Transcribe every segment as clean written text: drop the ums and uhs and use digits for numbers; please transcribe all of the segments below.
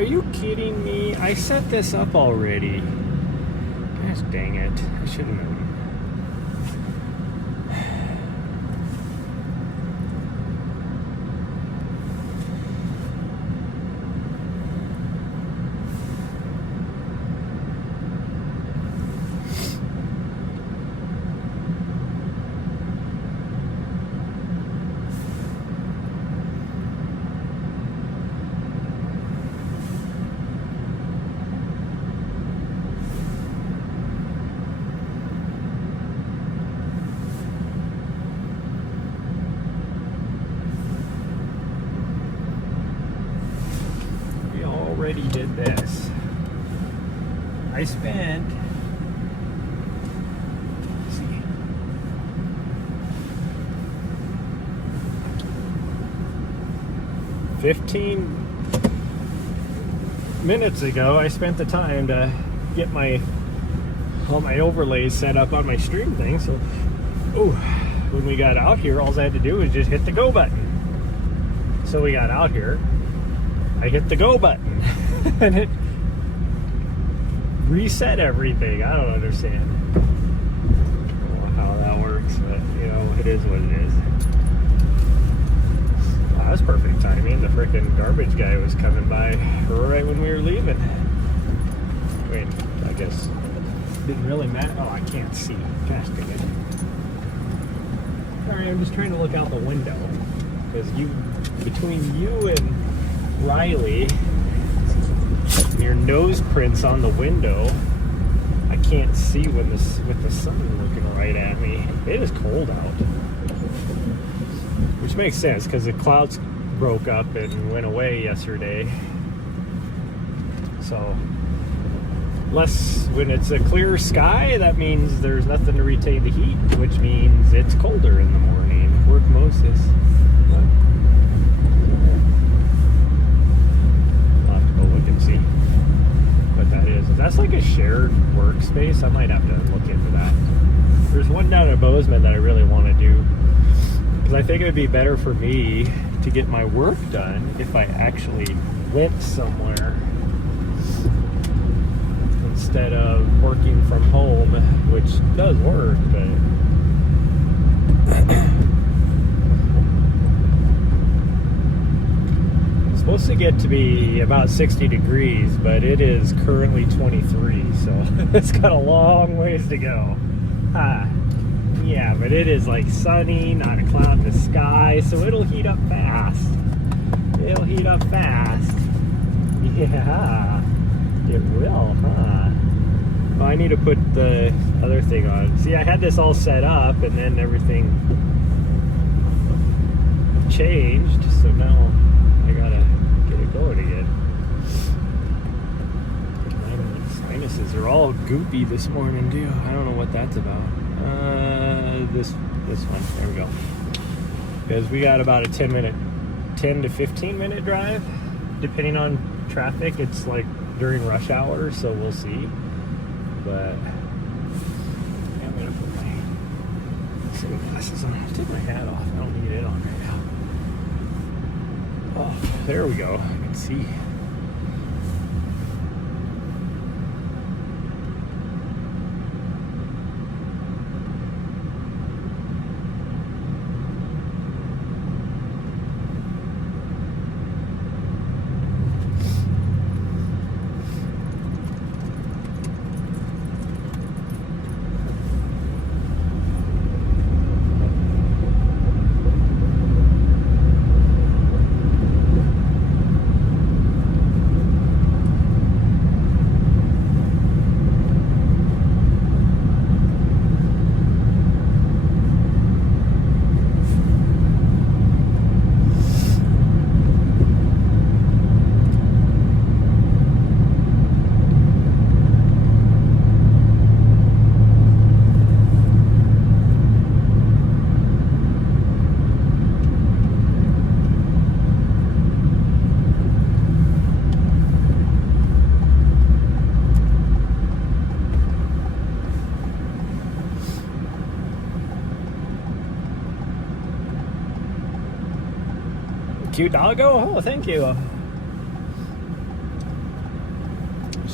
Are you kidding me? I set this up already. Gosh dang it. I should have known. Already did this. I spent, let's see, $15 minutes ago, I spent the time to get all my overlays set up on my stream thing. So, when we got out here, all I had to do was just hit the go button. So we got out here. I hit the go button and it reset everything. I don't understand how that works, but it is what it is. Wow, that's perfect timing. The freaking garbage guy was coming by right when we were leaving. I mean, I guess it didn't really matter. Oh, I can't see. Gosh dang it. Sorry, I'm just trying to look out the window because between you and Riley, your nose prints on the window, I can't see with the sun looking right at me. It is cold out, which makes sense because the clouds broke up and went away yesterday. So when it's a clear sky, that means there's nothing to retain the heat, which means it's colder in the morning. Work Moses. See what that is. If that's like a shared workspace, I might have to look into that. There's one down at Bozeman that I really want to do because I think it would be better for me to get my work done if I actually went somewhere instead of working from home, which does work, but supposed to get to be about 60 degrees, but it is currently 23, so it's got a long ways to go. Yeah, but it is like sunny, not a cloud in the sky, so it'll heat up fast. It'll heat up fast. Yeah, it will, huh? Well, I need to put the other thing on. See, I had this all set up, and then everything changed, so now I gotta get it going again. My sinuses are all goopy this morning too. I don't know what that's about. This one. There we go. Because we got about a 10 to 15 minute drive, depending on traffic. It's like during rush hour, so we'll see. But yeah, I'm gonna put my sunglasses on. I'll take my hat off. I don't need it on right now. Oh, there we go. I can see. Cute doggo? Oh, thank you.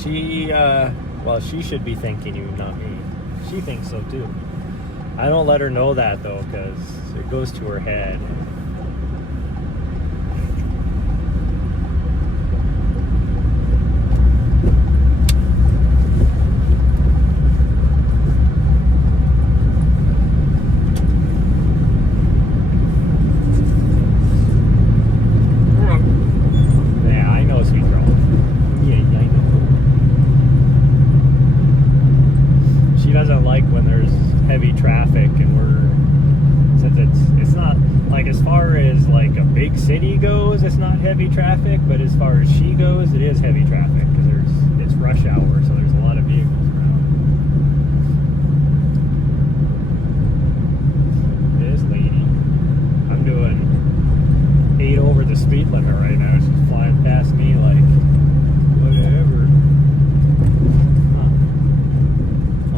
She, well, she should be thanking you, not me. She thinks so too. I don't let her know that though, because it goes to her head. Yeah, I know, sweet girl. Yeah, I know. She doesn't like when there's heavy traffic, and since it's not like, as far as like a big city goes, it's not heavy traffic, but as far as she goes, it is heavy traffic because it's rush hour, so there's a lot of vehicles around. This lady, I'm doing 8 over the speed limit right now. She's flying past me like whatever.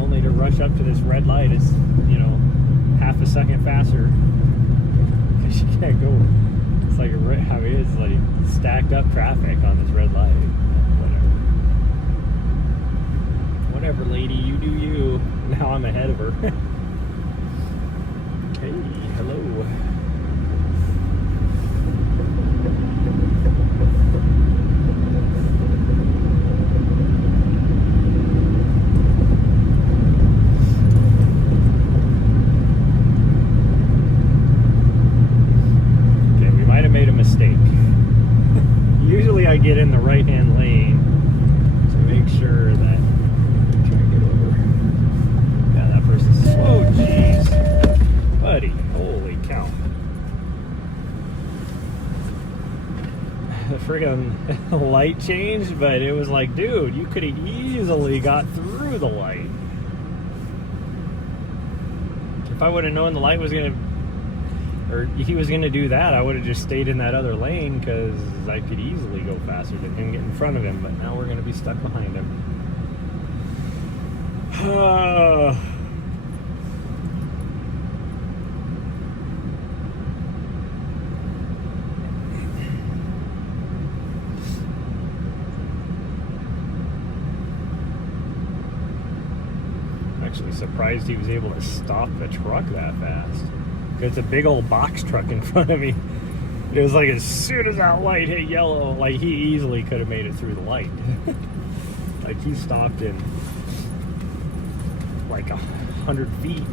Only to rush up to this red light is, half a second faster. She can't go. It's like it's like stacked up traffic on this red light. Whatever, lady, you do you. Now I'm ahead of her. Hey, hello. I get in the right-hand lane to make sure that I'm trying to get over. Yeah, that person's slow. Jeez, buddy, holy cow! The friggin' light changed, but it was like, dude, you could have easily got through the light. If I would have known the light was gonna, or he was going to do that, I would have just stayed in that other lane, because I could easily go faster than him, get in front of him, but now we're going to be stuck behind him. I'm actually surprised he was able to stop the truck that fast. It's a big old box truck in front of me. It was like, as soon as that light hit yellow, like, he easily could have made it through the light. Like, he stopped in like 100 feet.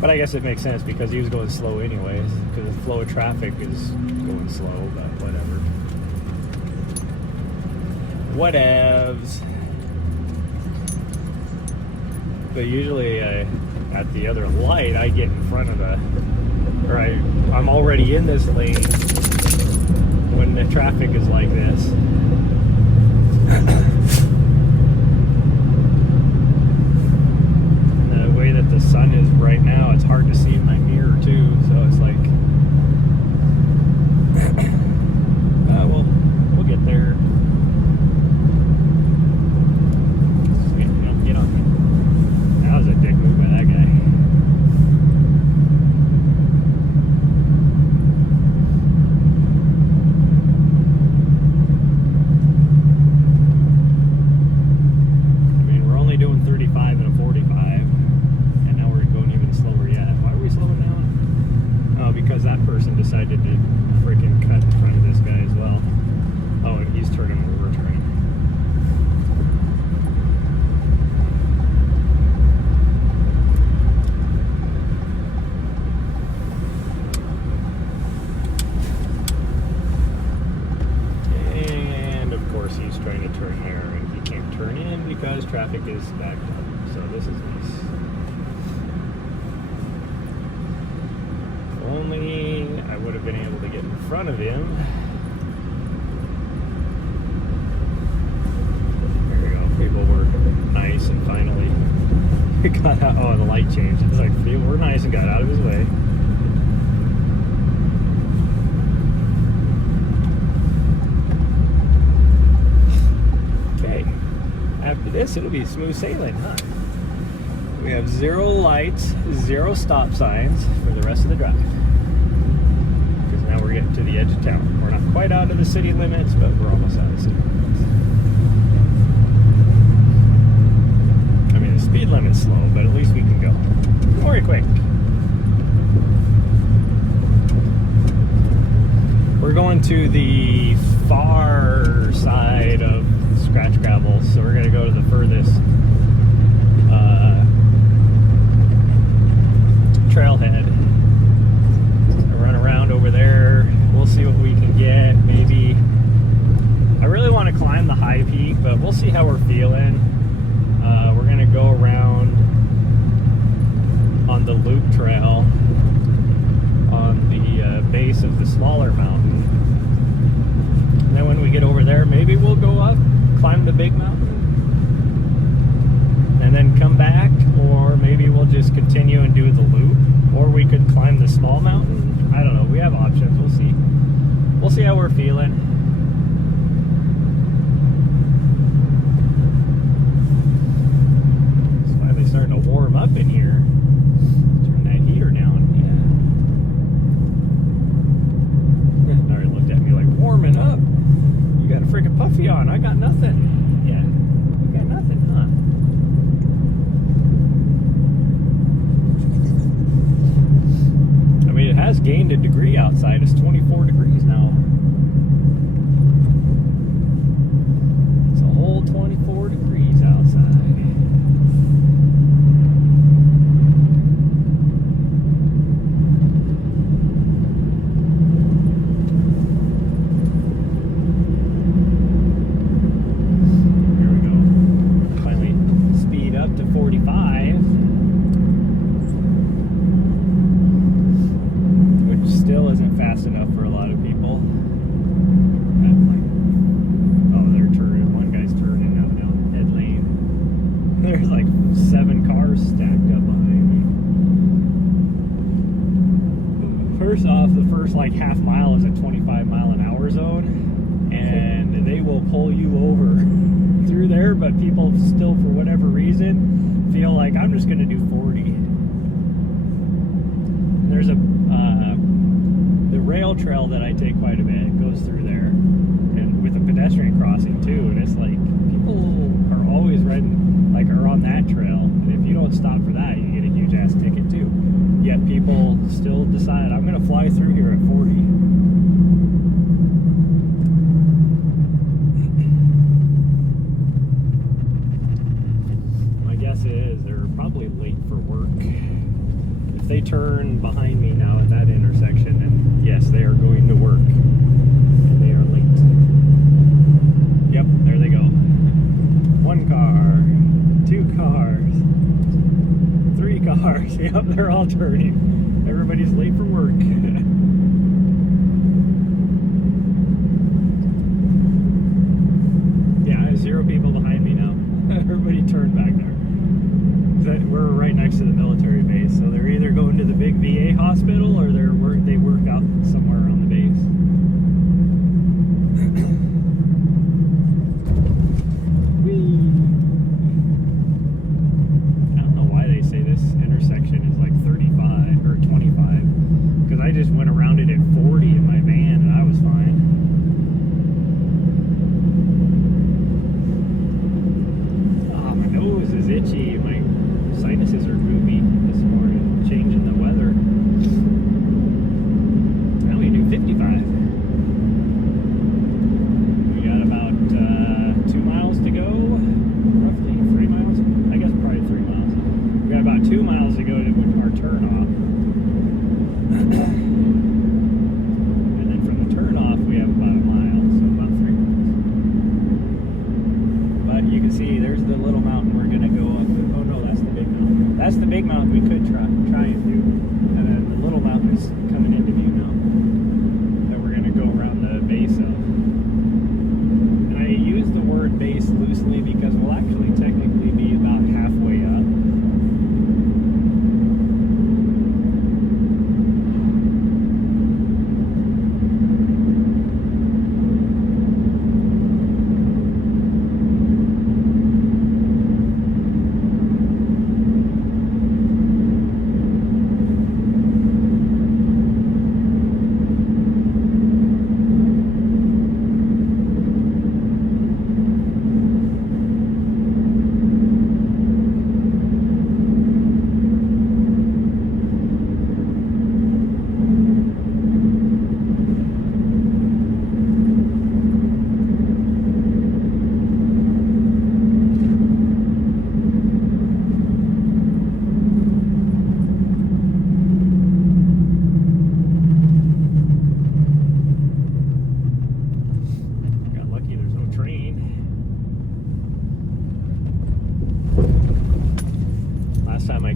But I guess it makes sense because he was going slow anyways, because the flow of traffic is going slow, but whatever. Whatevs. But usually at the other light, I get in front of I'm already in this lane when the traffic is like this. The way that the sun is right now, it's hard to see in my mirror too, so it's like, we'll get there. Get on me. That was a dick move by that guy. I mean, we're only doing 35 and a 45, and now we're going even slower yet. Why are we slowing down? Oh, because that person decided to freaking cut in front of this guy as well. Oh, and he's turning where we're turning. He's trying to turn there, and he can't turn in because traffic is backed up. So this is nice. If only I would have been able to get in front of him. There we go. People were nice and finally got out. Oh, the light changed. It's like, people were nice and got out of his way. After this, it'll be smooth sailing, huh? We have 0 lights, 0 stop signs for the rest of the drive. Because now we're getting to the edge of town. We're not quite out of the city limits, but we're almost out of the city limits. speed limit's slow, but at least we can go. More quick. We're going to the far side of Scratch Gravel, so we're going to go to the furthest trailhead. Run around over there. We'll see what we can get. Maybe. I really want to climb the high peak, but we'll see how we're feeling. We're going to go around on the loop trail on the base of the smaller mountain. And then when we get over there, maybe we'll go up, climb the big mountain, and then come back, or maybe we'll just continue and do the loop, or we could climb the small mountain. I don't know. We have options. We'll see. We'll see how we're feeling. It's finally starting to warm up in here. Turn that heater down. Yeah. Nahri looked at me like, warming up? You got a freaking puffy on. I got nothing. Yeah. You got nothing, huh? I mean, it has gained a degree outside. It's 24 degrees now. It's a whole 24 degrees outside. Here we go. Finally speed up to 45. Still isn't fast enough for a lot of people. Oh, they're turning. One guy's turning now down head lane. There's like 7 cars stacked up behind me. First off, the first like half mile is a 25-mile-an-hour zone, and they will pull you over through there, but people still, for whatever reason, feel like I'm just going to do 40. And there's the rail trail that I take quite a bit. It goes through there, and with a pedestrian crossing too. And it's like people are always riding, like, are on that trail, and if you don't stop for that, you get a huge ass ticket too. Yet people still decide, I'm gonna fly through here at 40. My guess is they're probably late for work. If they turn behind me now at that intersection, and yes, they are going to work, and they are late. Yep, there they go. 1 car, 2 cars, 3 cars. Yep, they're all turning. Everybody's late for work. Yeah, I have 0 people behind me now. Everybody turned back there. We're right next to the military base, so they're either going to the big VA hospital or they work out somewhere around the base. Whee! I don't know why they say this intersection is like 35 or 25, because I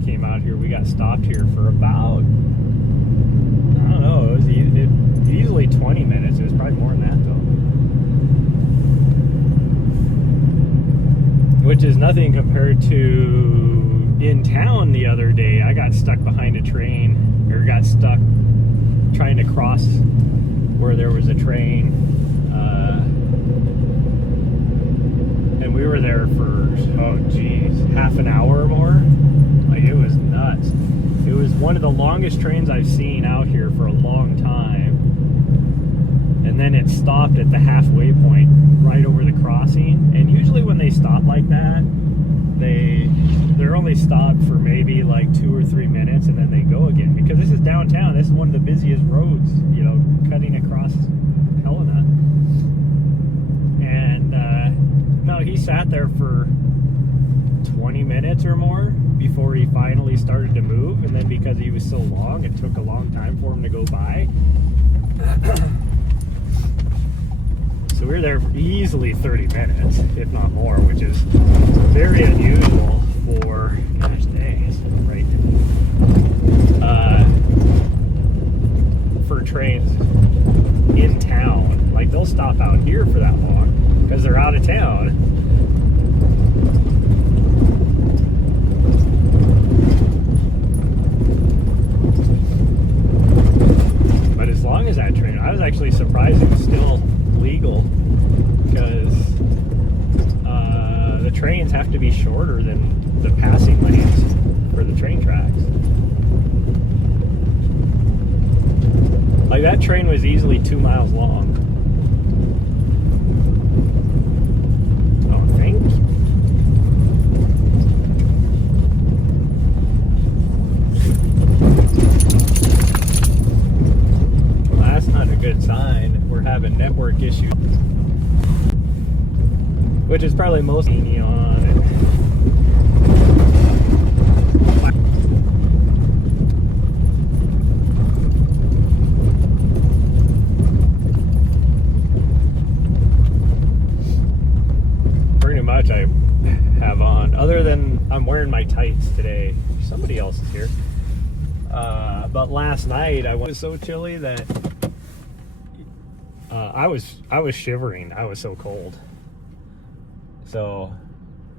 came out here, we got stopped here for about, I don't know, it was easily 20 minutes. It was probably more than that though. Which is nothing compared to in town the other day. I got stuck behind a train, or got stuck trying to cross where there was a train. And we were there for, oh geez, half an hour or more. Like, it was nuts. It was one of the longest trains I've seen out here for a long time. And then it stopped at the halfway point right over the crossing. And usually when they stop like that, they're only stopped for maybe like 2 or 3 minutes, and then they go again, because this is downtown. This is one of the busiest roads, you know, cutting across Helena. And no, he sat there for 20 minutes or more before he finally started to move. And then because he was so long, it took a long time for him to go by. So we were there for easily 30 minutes, if not more, which is very unusual for, gosh dang, it's right, for trains in town. Like, they'll stop out here for that long because they're out of town. But as long as that train, I was actually surprised it was still legal, because the trains have to be shorter than the passing lanes for the train tracks. Like, that train was easily 2 miles long. Oh, thank you. Well, that's not a good sign. We're having network issues, which is probably most on it. Pretty much I have on, other than I'm wearing my tights today. Somebody else is here. But last night it was so chilly that I was shivering. I was so cold. So,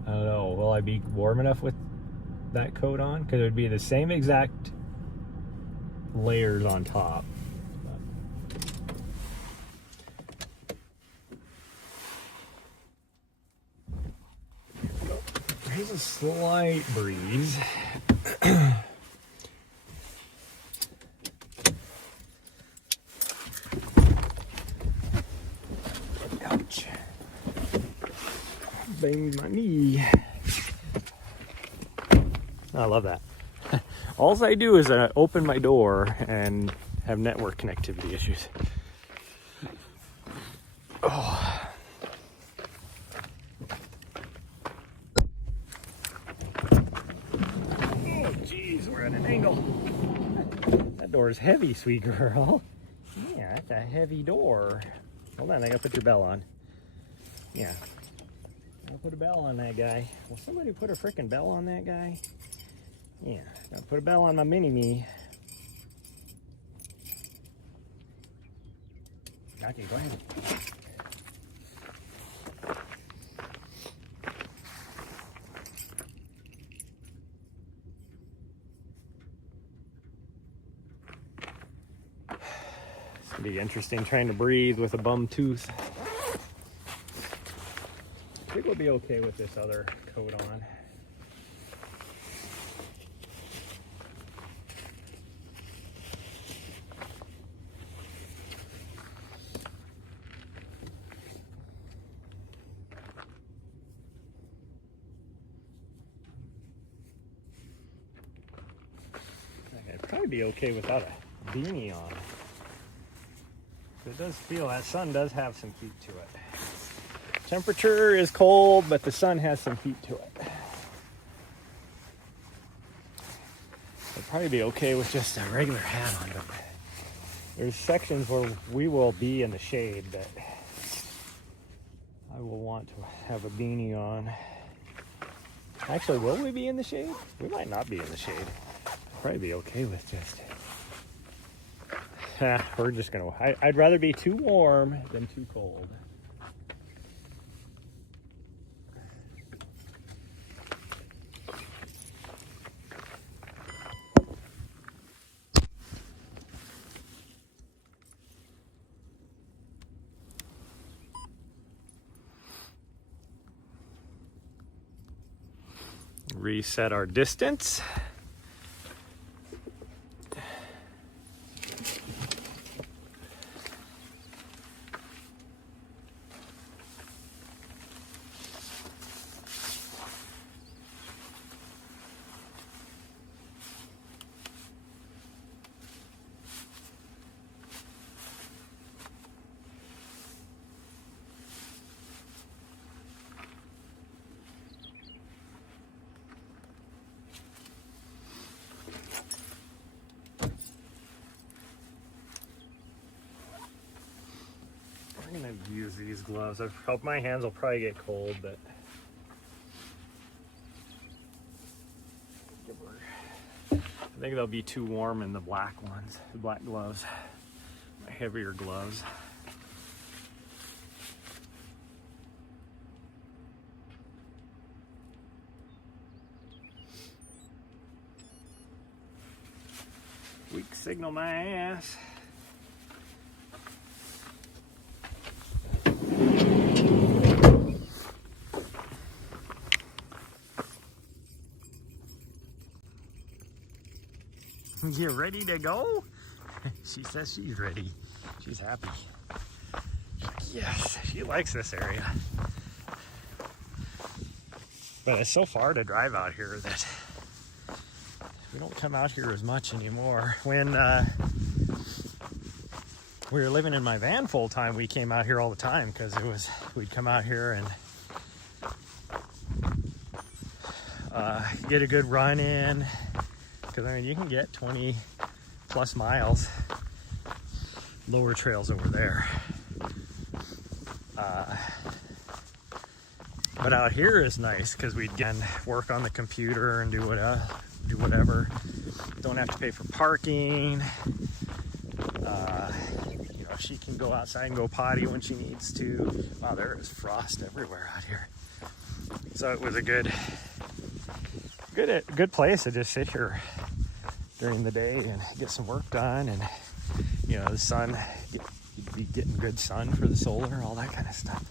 I don't know, will I be warm enough with that coat on? Because it would be the same exact layers on top. There's a slight breeze. Ouch. Banged my knee. I love that. All I do is open my door and have network connectivity issues. Oh. Oh, geez, we're at an angle. That door is heavy, sweet girl. Yeah, that's a heavy door. Hold on, I gotta put your bell on. Yeah. I'll put a bell on that guy. Will somebody put a frickin' bell on that guy? Yeah, gotta put a bell on my mini-me. Okay, go ahead. It's gonna be interesting trying to breathe with a bum tooth. I think we'll be okay with this other coat on. I'd probably be okay without a beanie on. It does feel, that sun does have some heat to it. Temperature is cold, but the sun has some heat to it. I'd probably be okay with just a regular hat on, but there's sections where we will be in the shade that I will want to have a beanie on. Actually, will we be in the shade? We might not be in the shade. Probably be okay with just... we're just gonna... I'd rather be too warm than too cold. Reset our distance. I'm gonna use these gloves. I hope my hands will probably get cold, but I think they'll be too warm in the black ones, the black gloves, my heavier gloves. Weak signal my ass. You ready to go? She says she's ready. She's happy. Yes, she likes this area. But it's so far to drive out here that we don't come out here as much anymore. When we were living in my van full time, we came out here all the time because we'd come out here and get a good run in. Because I mean, you can get 20 plus miles lower trails over there. But out here is nice because we can work on the computer and do whatever. Don't have to pay for parking. You know, she can go outside and go potty when she needs to. Wow, there is frost everywhere out here. So it was a good place to just sit here during the day and get some work done, and you know, the sun, you'd be getting good sun for the solar, all that kind of stuff.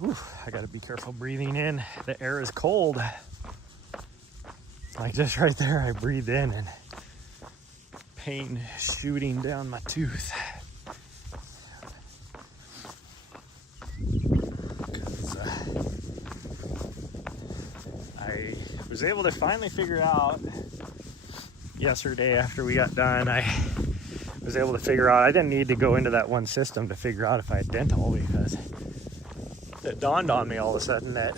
Whew, I gotta be careful breathing in. The air is cold. Like just right there, I breathed in and pain shooting down my tooth. I was able to finally figure out yesterday after we got done, I was able to figure out I didn't need to go into that one system to figure out if I had dental, because it dawned on me all of a sudden that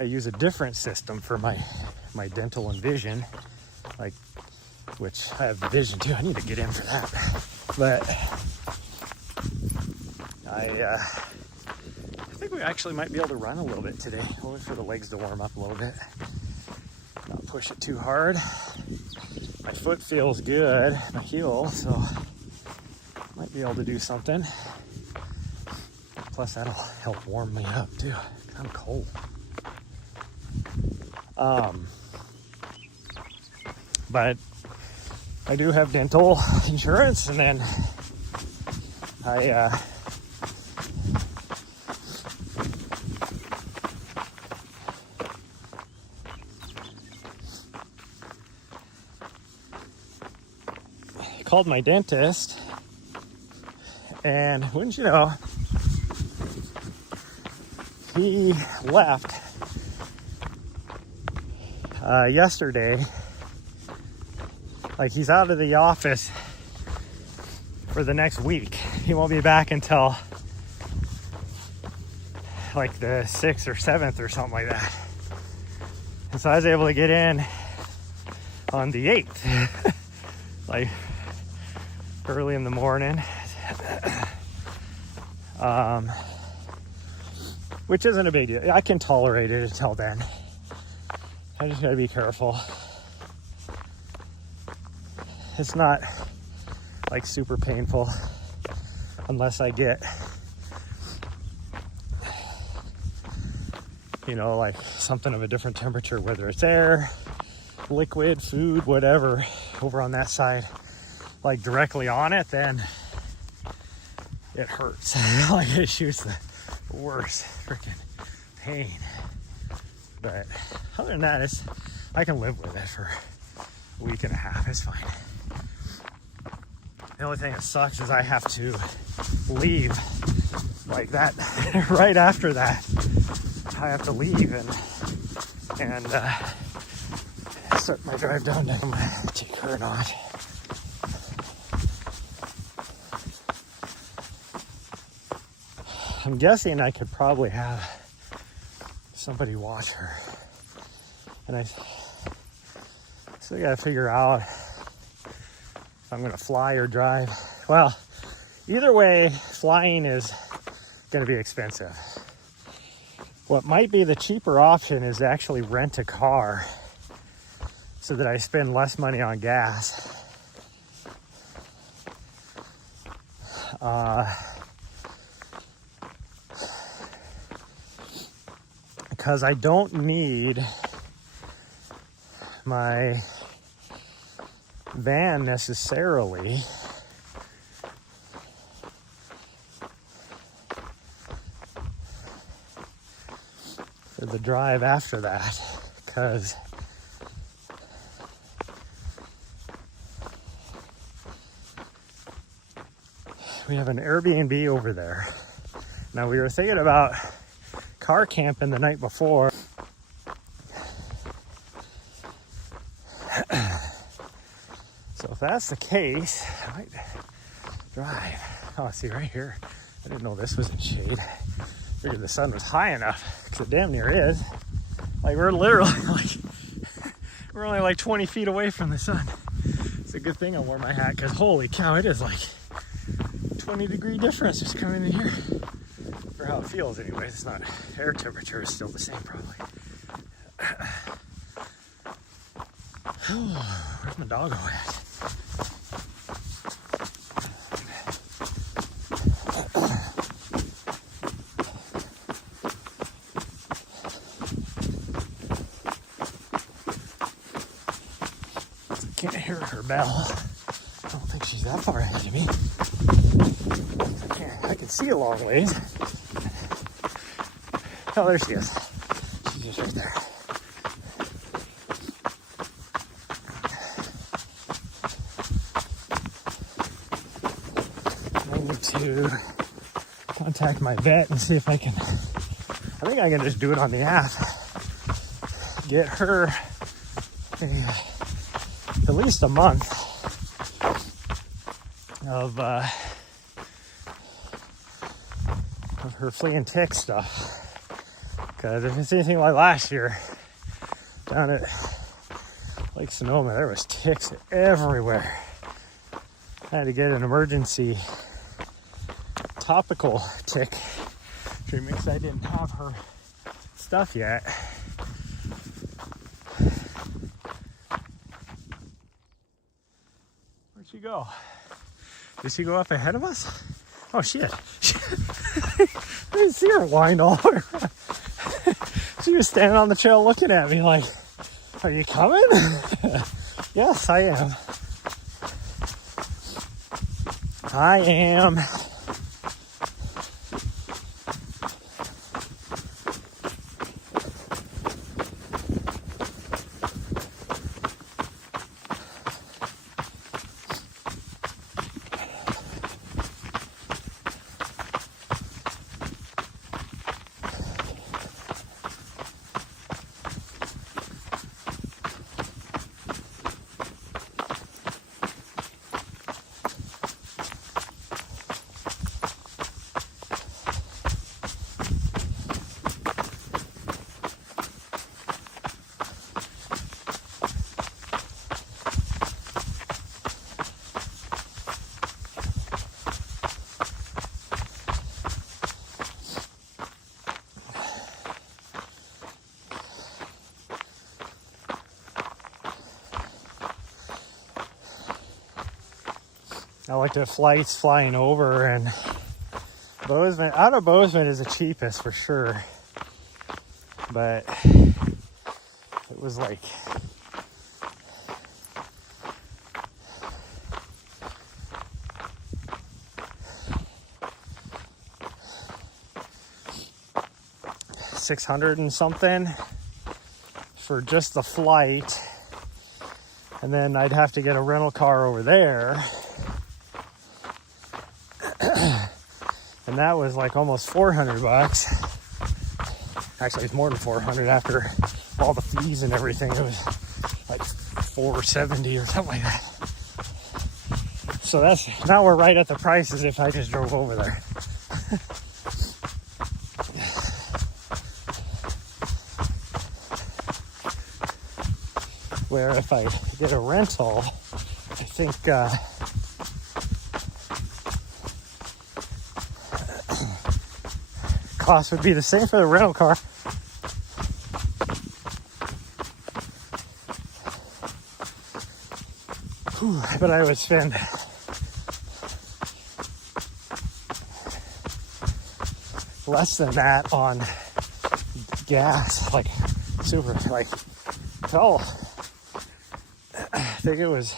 I use a different system for my dental and vision, like, which I have vision too. I need to get in for that. But I think we actually might be able to run a little bit today. I'll wait for the legs to warm up a little bit. Not push it too hard. My foot feels good, my heel, so might be able to do something. Plus that'll help warm me up too. I'm cold. But I do have dental insurance, and then I called my dentist, and wouldn't you know, he left yesterday. Like, he's out of the office for the next week. He won't be back until like the 6th or 7th or something like that. And so I was able to get in on the 8th, like early in the morning. which isn't a big deal. I can tolerate it until then. I just gotta be careful. It's not like super painful unless I get, you know, like something of a different temperature, whether it's air, liquid, food, whatever, over on that side, like directly on it, then it hurts. Like it shoots the worst freaking pain. But other than that, I can live with it for a week and a half. It's fine. The only thing that sucks is I have to leave like that. Right after that, I have to leave and start my drive down to take her not. I'm guessing I could probably have somebody watch her, and I still gotta figure out if I'm gonna fly or drive. Well, either way, flying is gonna be expensive. What might be the cheaper option is to actually rent a car so that I spend less money on gas. Because I don't need my van necessarily for the drive after that, because we have an Airbnb over there. Now, we were thinking about car camping the night before. So if that's the case, I might drive. Oh, see right here. I didn't know this was in shade. Figured the sun was high enough, because it damn near is. Like, we're literally we're only like 20 feet away from the sun. It's a good thing I wore my hat, because holy cow, it is like 20-degree difference just coming in here. For how it feels anyways. It's not, air temperature is still the same probably. Where's my doggo at? Can't hear her bell. I don't think she's that far ahead of me. I can see a long ways. Oh, there she is. She's just right there. I need to contact my vet and see if I can. I think I can just do it on the app. Get her at least a month of her flea and tick stuff. Because if it's anything like last year, down at Lake Sonoma, there was ticks everywhere. I had to get an emergency topical tick treatment because I didn't have her stuff yet. Where'd she go? Did she go up ahead of us? Oh shit. I didn't see her wind all the way around. She was standing on the trail looking at me like, are you coming? Yes, I am. I am. I looked at flights flying over, and Bozeman, out of Bozeman is the cheapest for sure. But it was like $600 and something for just the flight. And then I'd have to get a rental car over there. And that was like almost $400. Actually, it's more than 400 after all the fees and everything. It was like 470 or something like that. So that's, now we're right at the prices if I just drove over there. Where if I did a rental, I think cost would be the same for the rental car. But I would spend less than that on gas, like super, like, hell. I think it was,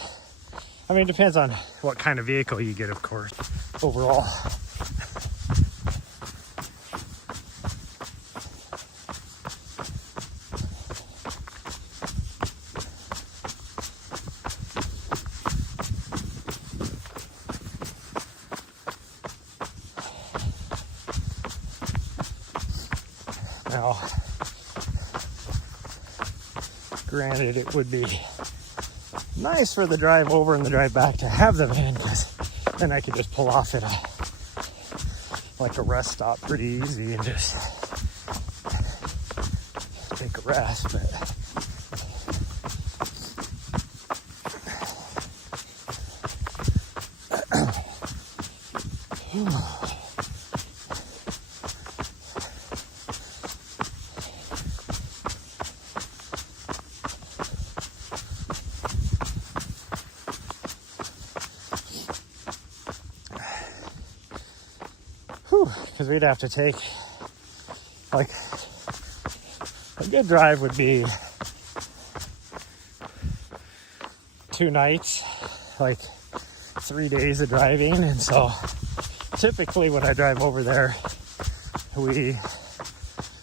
I mean, it depends on what kind of vehicle you get, of course, overall. Now, granted, it would be nice for the drive over and the drive back to have the van, because then I could just pull off at like a rest stop pretty easy and just take a rest. But because we'd have to take, like, a good drive would be 2 nights, like 3 days of driving. And so typically when I drive over there, we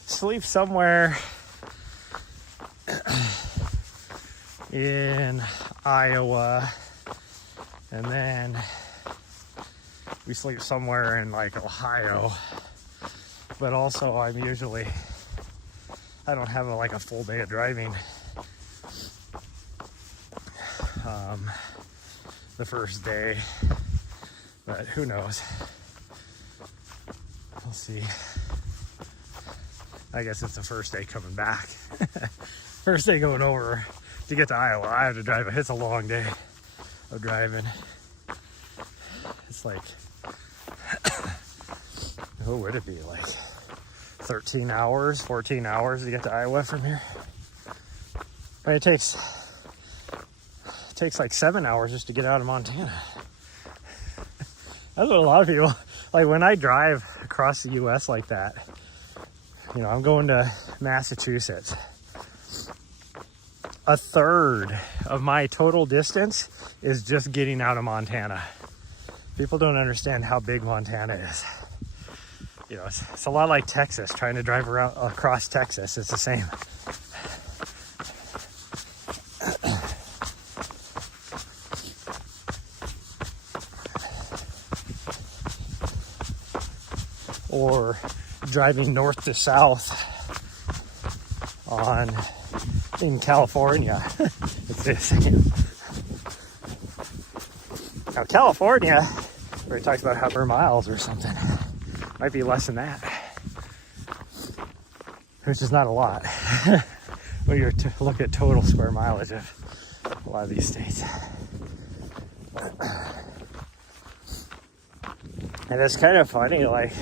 sleep somewhere in Iowa, and then we sleep somewhere in like Ohio. But also I don't have like a full day of driving the first day, but who knows, we'll see. I guess it's the first day coming back. First day going over to get to Iowa, I have to drive, it's a long day of driving. It's like, what would it be, like 13 hours, 14 hours to get to Iowa from here? But it takes like 7 hours just to get out of Montana. That's what a lot of people, like when I drive across the US like that, you know, I'm going to Massachusetts. A third of my total distance is just getting out of Montana. People don't understand how big Montana is. You know, it's a lot like Texas, trying to drive around across Texas. It's the same. Or driving north to south in California. It's the same. Now California, where it talks about how per miles or something, might be less than that, which is not a lot when you look at total square mileage of a lot of these states. And it's kind of funny, like,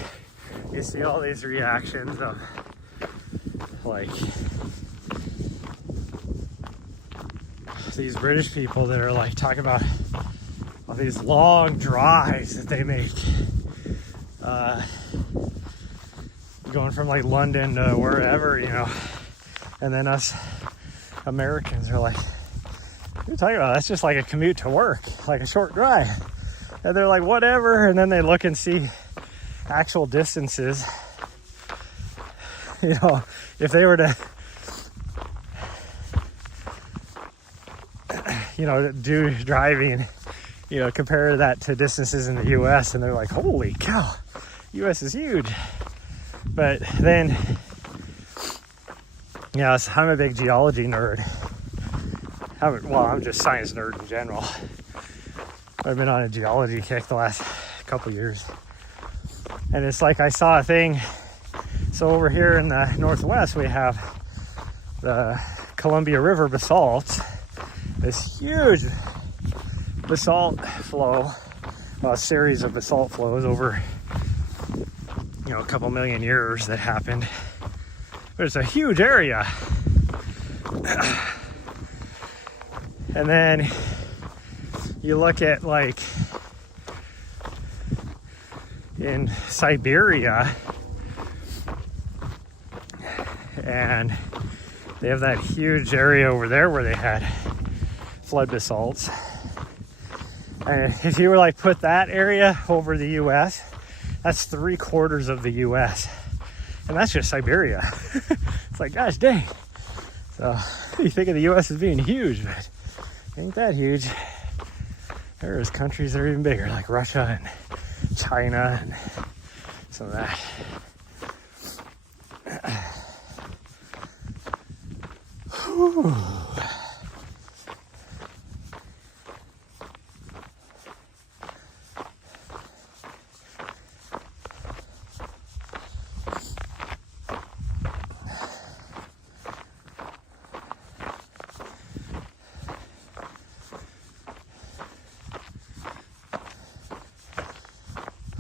you see all these reactions of, like, these British people that are like talking about, well, these long drives that they make. Going from like London to wherever, you know. And then us Americans are like, what are you talking about? That's just like a commute to work, like a short drive. And they're like, whatever. And then they look and see actual distances. You know, if they were to, you know, do driving, you know, compare that to distances in the US, and they're like, holy cow, US is huge. But then, yeah, I'm a big geology nerd. Well, I'm just science nerd in general. I've been on a geology kick the last couple years. And it's like I saw a thing. So over here in the Northwest, we have the Columbia River basalt. This huge basalt flow, well, a series of basalt flows over, you know, a couple million years that happened. But it's a huge area. And then you look at like in Siberia, and they have that huge area over there where they had flood basalts. And if you were like put that area over the US, that's 3/4 of the US. And that's just Siberia. It's like, gosh dang. So you think of the US as being huge, but ain't that huge. There's countries that are even bigger, like Russia and China and some of that. Whew.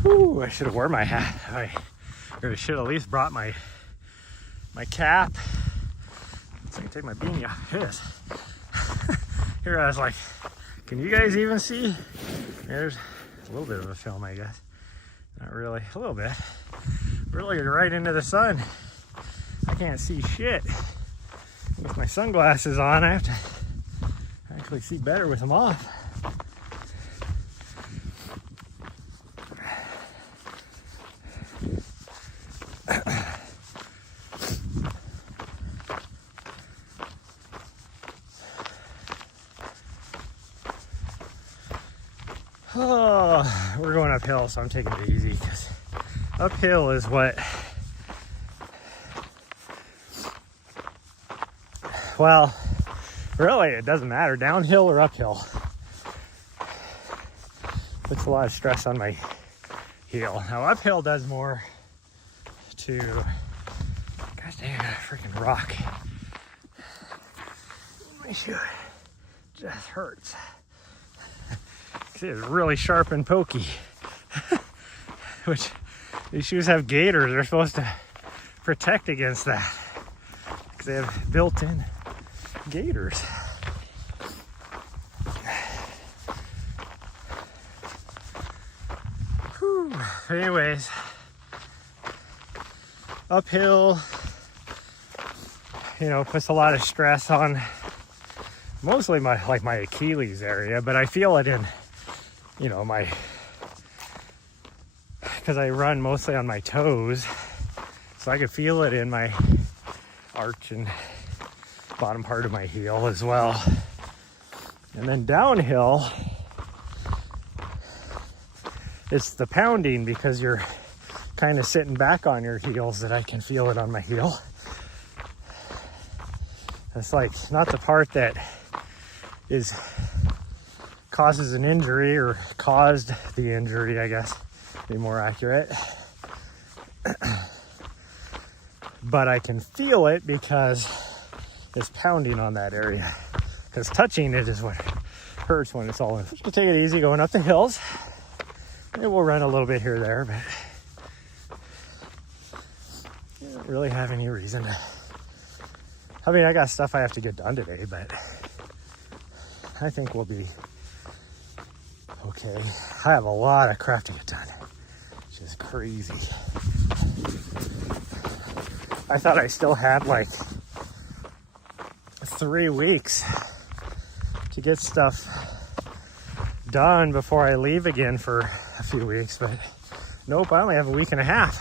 Ooh, I should have worn my hat. I should have at least brought my cap. So I can take my beanie off. Here it is. Here I was like, can you guys even see? There's a little bit of a film, I guess. Not really, a little bit. We're looking right into the sun. I can't see shit. With my sunglasses on, I have to actually see better with them off. Oh, we're going uphill, so I'm taking it easy because uphill is what, well, really it doesn't matter, downhill or uphill. Puts a lot of stress on my heel. Now uphill does more to, gosh dang, I got a freaking rock in my shoe. It just hurts. It is really sharp and pokey. Which these shoes have gaiters. They're supposed to protect against that because they have built-in gaiters. Whew. Anyways, uphill, you know, puts a lot of stress on mostly my Achilles area, but I feel it in, you know, because I run mostly on my toes, so I could feel it in my arch and bottom part of my heel as well. And then downhill, it's the pounding because you're kind of sitting back on your heels that I can feel it on my heel. It's like not the part that causes an injury or caused the injury, I guess, be more accurate. But I can feel it because it's pounding on that area. Because touching it is what hurts when it's all in. Just take it easy going up the hills. Maybe we'll run a little bit here or there, but I don't really have any reason to. I mean, I got stuff I have to get done today, but I think we'll be Okay, I have a lot of crap to get done, which is crazy. I thought I still had like 3 weeks to get stuff done before I leave again for a few weeks, but nope, I only have a week and a half.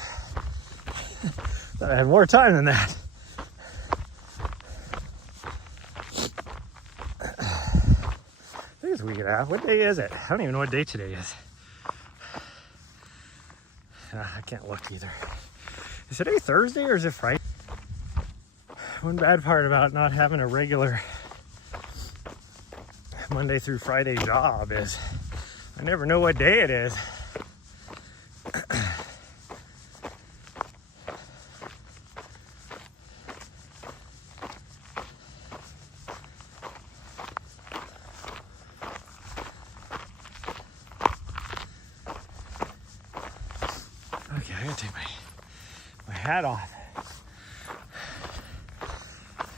Thought I had more time than that. I think it's a week and a half. What day is it? I don't even know what day today is. I can't look either. Is today Thursday or is it Friday? One bad part about not having a regular Monday through Friday job is I never know what day it is. Okay, I gotta take my hat off.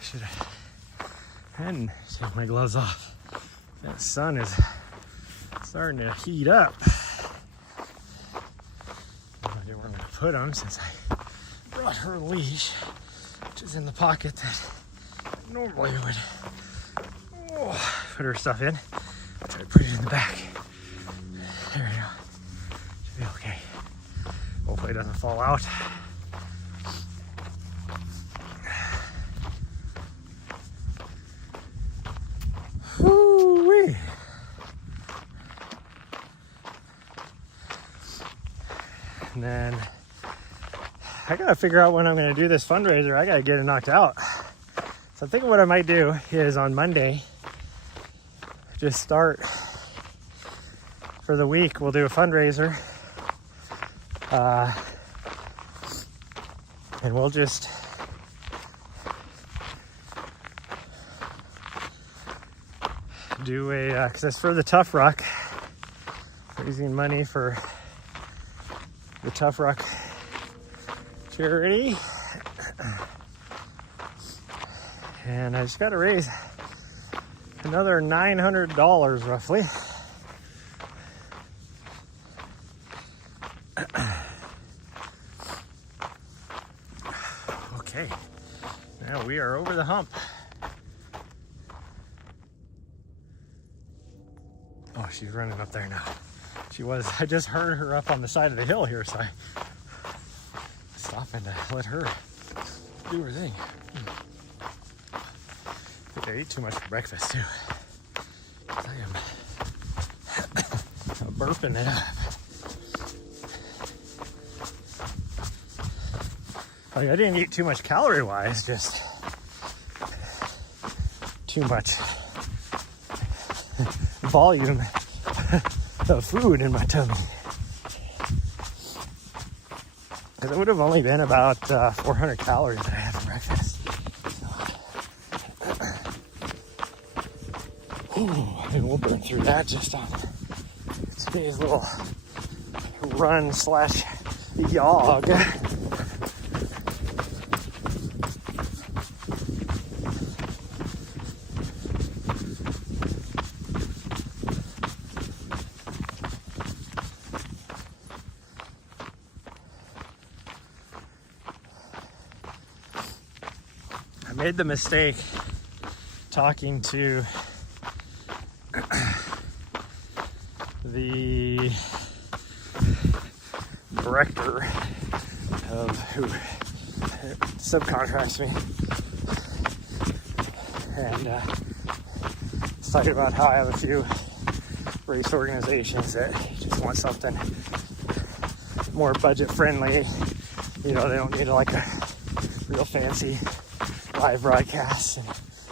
Should have and take my gloves off. That sun is starting to heat up. No idea where I'm going to put them since I brought her leash, which is in the pocket that normally would put her stuff in. I'll try to put it in the back. There we go. Should be okay. Hopefully it doesn't fall out. Woo-wee. And then I gotta figure out when I'm gonna do this fundraiser. I gotta get it knocked out. So I'm thinking what I might do is on Monday, just start for the week. We'll do a fundraiser. And we'll just do a, because it's for the Tough Ruck, raising money for the Tough Ruck charity. And I just got to raise another $900 roughly. Okay, now we are over the hump. Oh, she's running up there now. She was, I just heard her up on the side of the hill here, so I stopped and let her do her thing. I think I ate too much for breakfast too. I am burping it up. Like I didn't eat too much calorie-wise, just too much volume of food in my tummy. Because it would have only been about 400 calories that I had for breakfast. And we'll burn through that just on today's little run slash jog. I made the mistake talking to the director of who subcontracts me, and it's talking about how I have a few race organizations that just want something more budget friendly. You know, they don't need like a real fancy live broadcast and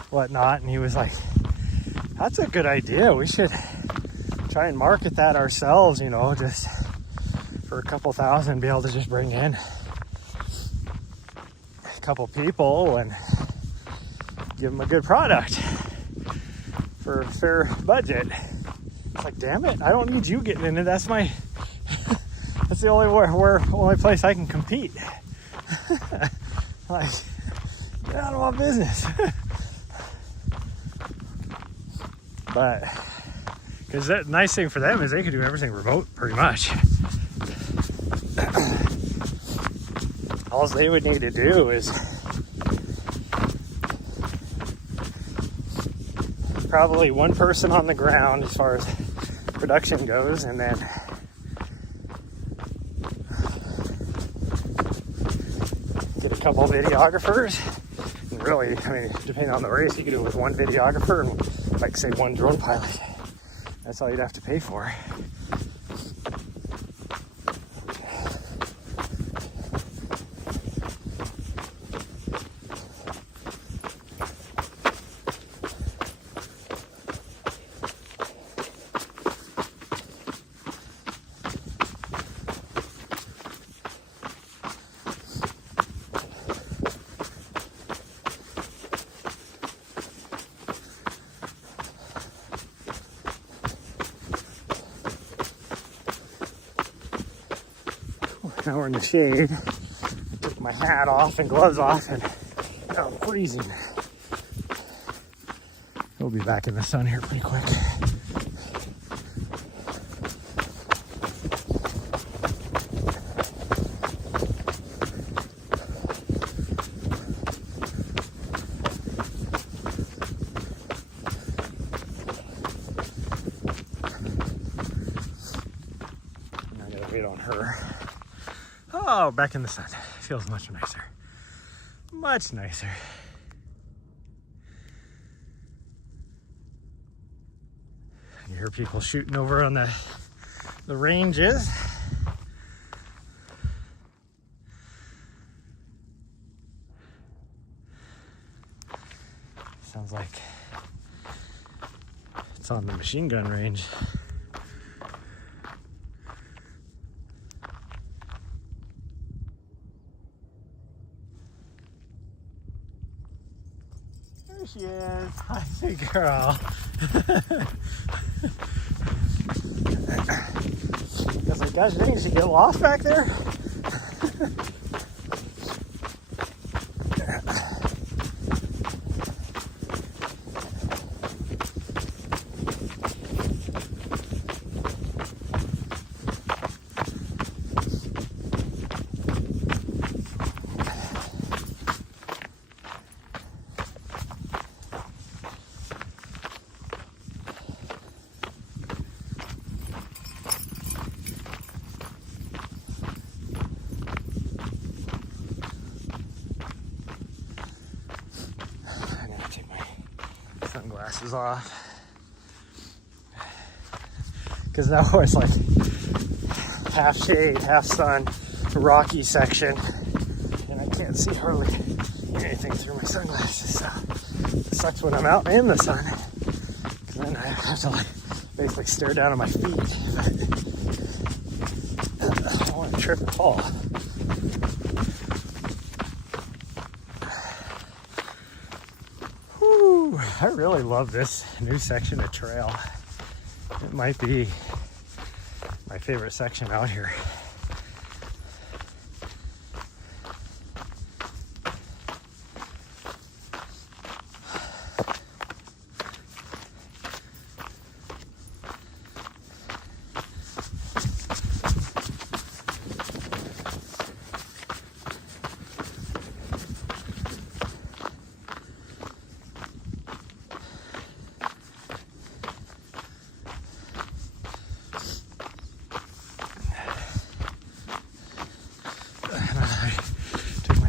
whatnot. And he was like, that's a good idea. We should try and market that ourselves, you know, just for a couple thousand, be able to just bring in a couple people and give them a good product for a fair budget. It's like, damn it, I don't need you getting in it. That's my, that's the only place I can compete. Like, get out of my business. But Because the nice thing for them is they can do everything remote pretty much. All they would need to do is probably one person on the ground as far as production goes, and then get a couple videographers. And really, I mean, depending on the race, you could do it with one videographer and, like, say, one drone pilot. That's all you'd have to pay for. Now we're in the shade. I took my hat off and gloves off, and now I'm freezing. We'll be back in the sun here pretty quick. I gotta wait on her. Oh, back in the sun. Feels much nicer. Much nicer. You hear people shooting over on the ranges. Sounds like it's on the machine gun range. There she is. Hi, big girl. I was like, gosh dang, did she get lost back there? Sunglasses off, because now it's like half shade, half sun, rocky section, and I can't see hardly anything through my sunglasses. So it sucks when I'm out in the sun, because then I have to, like, basically stare down at my feet. But I don't want to trip and fall. I really love this new section of trail. It might be my favorite section out here.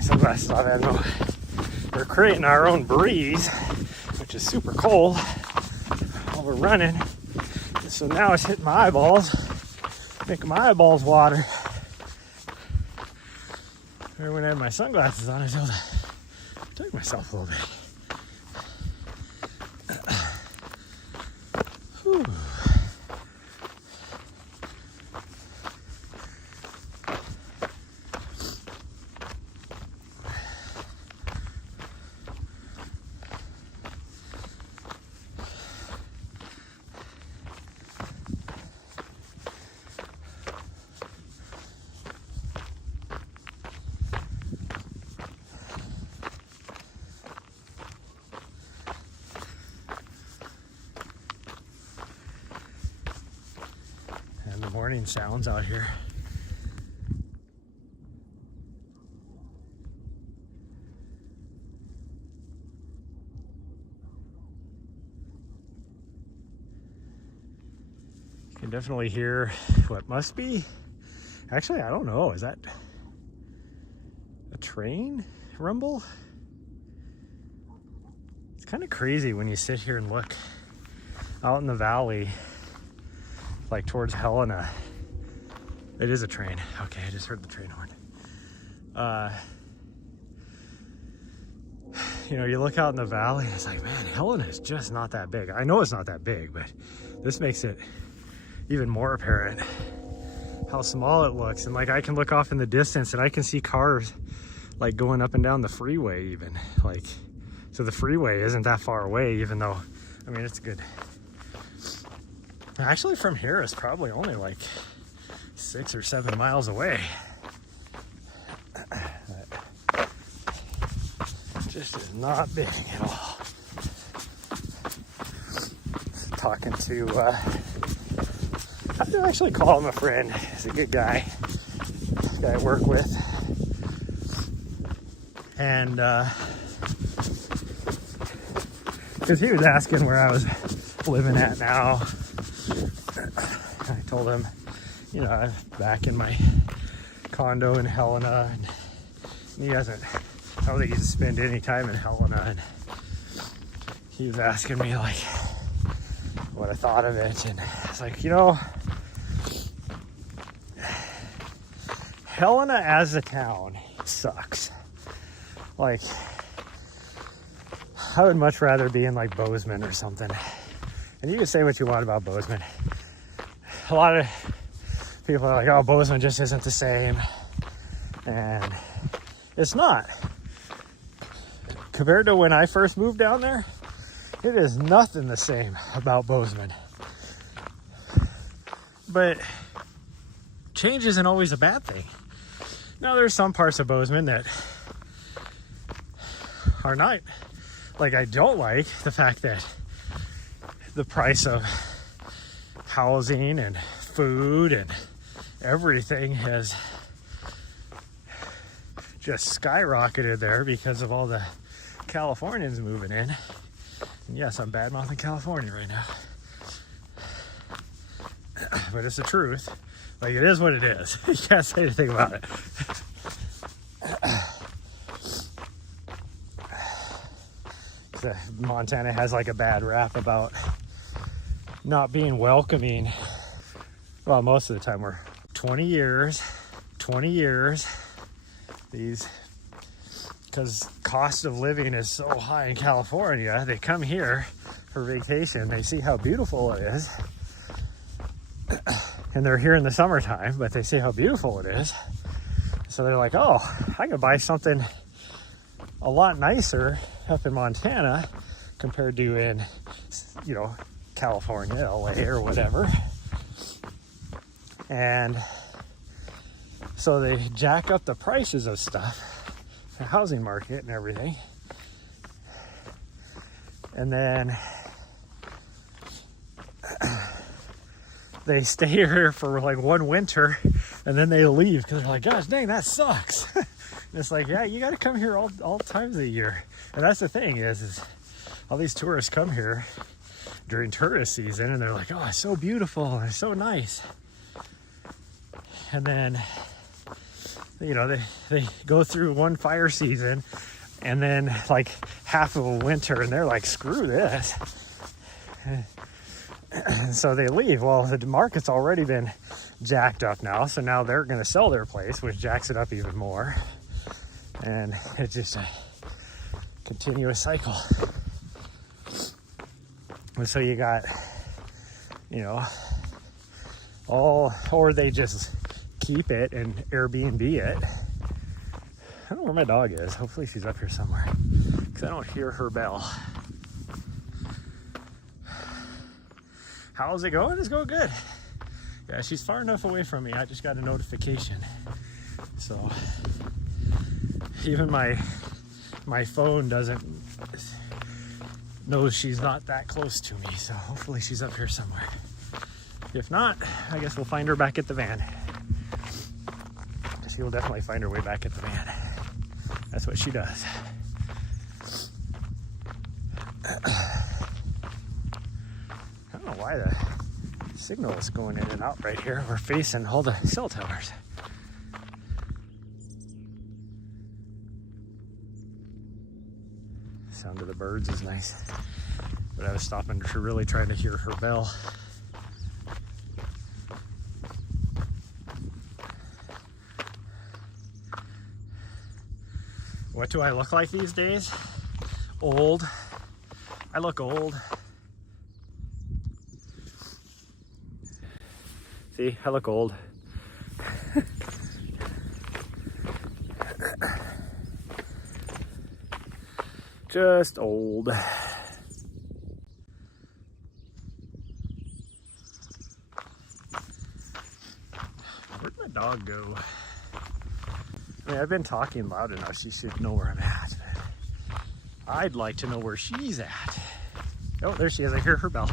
Sunglasses off. I don't know. We're creating our own breeze, which is super cold while we're running. So now it's hitting my eyeballs, making my eyeballs water. Remember when I had my sunglasses on, I was able to take myself a little bit. Whew. in the morning sounds out here. You can definitely hear what must be, actually, I don't know, is that a train rumble? It's kind of crazy when you sit here and look out in the valley, like towards Helena. It is a train. Okay, I just heard the train horn. You know, you look out in the valley and it's like, man, Helena is just not that big. I know it's not that big, but this makes it even more apparent how small it looks. And like, I can look off in the distance and I can see cars like going up and down the freeway even. Like, so the freeway isn't that far away, even though, I mean, it's good. Actually, from here, it's probably only like 6 or 7 miles away. Just is not big at all. Talking to, I'd actually call him a friend. He's a good guy. This guy I work with. And, because he was asking where I was living at now. I told him, you know, I'm back in my condo in Helena, and he doesn't, I don't think he's spend any time in Helena, and he was asking me like what I thought of it, and I was like, you know, Helena as a town sucks. Like, I would much rather be in like Bozeman or something. And you can say what you want about Bozeman. A lot of people are like, oh, Bozeman just isn't the same. And it's not. Compared to when I first moved down there, it is nothing the same about Bozeman. But change isn't always a bad thing. Now, there's some parts of Bozeman that are not, like, I don't like the fact that the price of housing and food and everything has just skyrocketed there because of all the Californians moving in. And yes, I'm bad-mouthing California right now. But it's the truth. Like, it is what it is. You can't say anything about it. Montana has like a bad rap about not being welcoming. Well, most of the time we're 20 years, these, because cost of living is so high in California, they come here for vacation, they see how beautiful it is, and they're here in the summertime, but they see how beautiful it is, so they're like, oh, I could buy something a lot nicer up in Montana compared to in, you know, California, LA, or whatever. And so they jack up the prices of stuff, the housing market and everything. And then they stay here for like one winter and then they leave because they're like, gosh dang, that sucks. And it's like, yeah, you got to come here all times of the year. And that's the thing is all these tourists come here during tourist season and they're like, oh, it's so beautiful and it's so nice. And then, you know, they go through one fire season and then like half of a winter and they're like, screw this. And so they leave. Well, the market's already been jacked up now. So now they're going to sell their place, which jacks it up even more. And it's just a continuous cycle. And so you got, you know, or they just keep it and Airbnb it. I don't know where my dog is. Hopefully she's up here somewhere because I don't hear her bell. How's it going? It's going good. Yeah, she's far enough away from me. I just got a notification. So even my phone knows she's not that close to me. So hopefully she's up here somewhere. If not, I guess we'll find her back at the van. She will definitely find her way back at the van. That's what she does. I don't know why the signal is going in and out right here. We're facing all the cell towers. Sound of the birds is nice. But I was stopping to really trying to hear her bell. What do I look like these days? Old. I look old. See, I look old. Just old. Where'd my dog go? I mean, I've been talking loud enough. She should know where I'm at. I'd like to know where she's at. Oh, there she is. I hear her bell.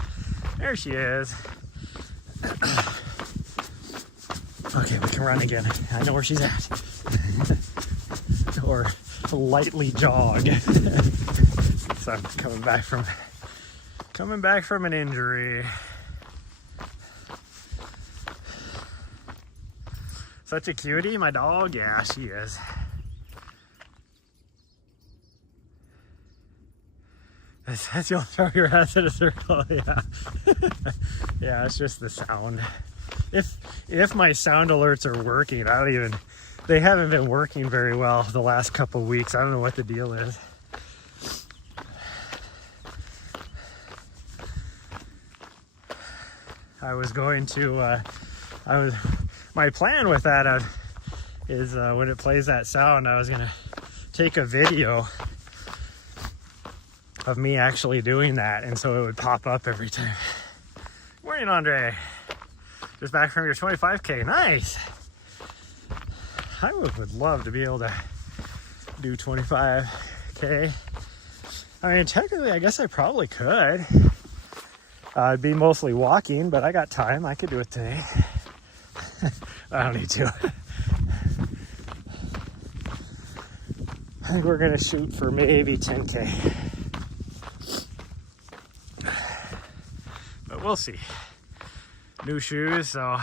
There she is. Okay, we can run again. I know where she's at. Or lightly jog. So I'm coming back from an injury. Such a cutie, my dog. Yeah, she is. That's you'll throw your ass in a circle. Yeah. Yeah, it's just the sound. If my sound alerts are working, they haven't been working very well the last couple of weeks. I don't know what the deal is. I was going to, my plan with that is when it plays that sound, I was gonna take a video of me actually doing that, and so it would pop up every time. Morning, Andre. Just back from your 25K. Nice. I would love to be able to do 25K. I mean, technically, I guess I probably could. It'd be mostly walking, but I got time. I could do it today. I don't need to. I think we're gonna shoot for maybe 10K. But we'll see. New shoes, so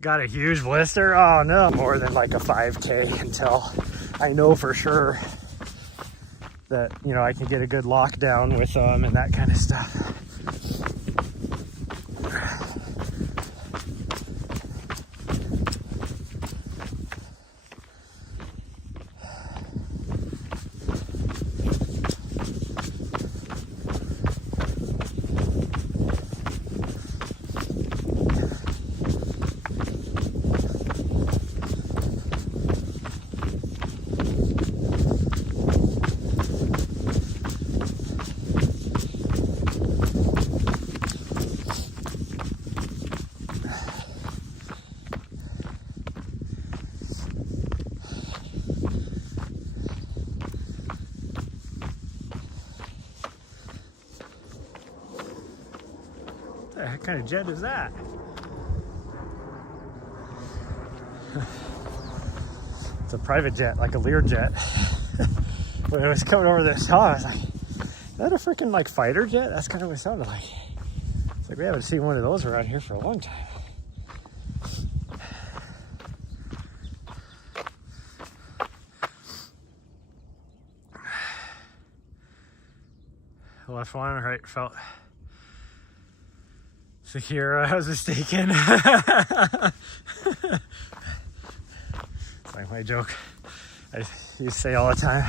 got a huge blister. Oh no, more than like a 5K until I know for sure that, you know, I can get a good lockdown with them and that kind of stuff. What kind of jet is that? It's a private jet, like a Learjet. When it was coming over this hill, I was like, is that a freaking like fighter jet? That's kind of what it sounded like. It's like we haven't seen one of those around here for a long time. The left one, right, felt secure. I was mistaken. It's like my joke I used to say all the time.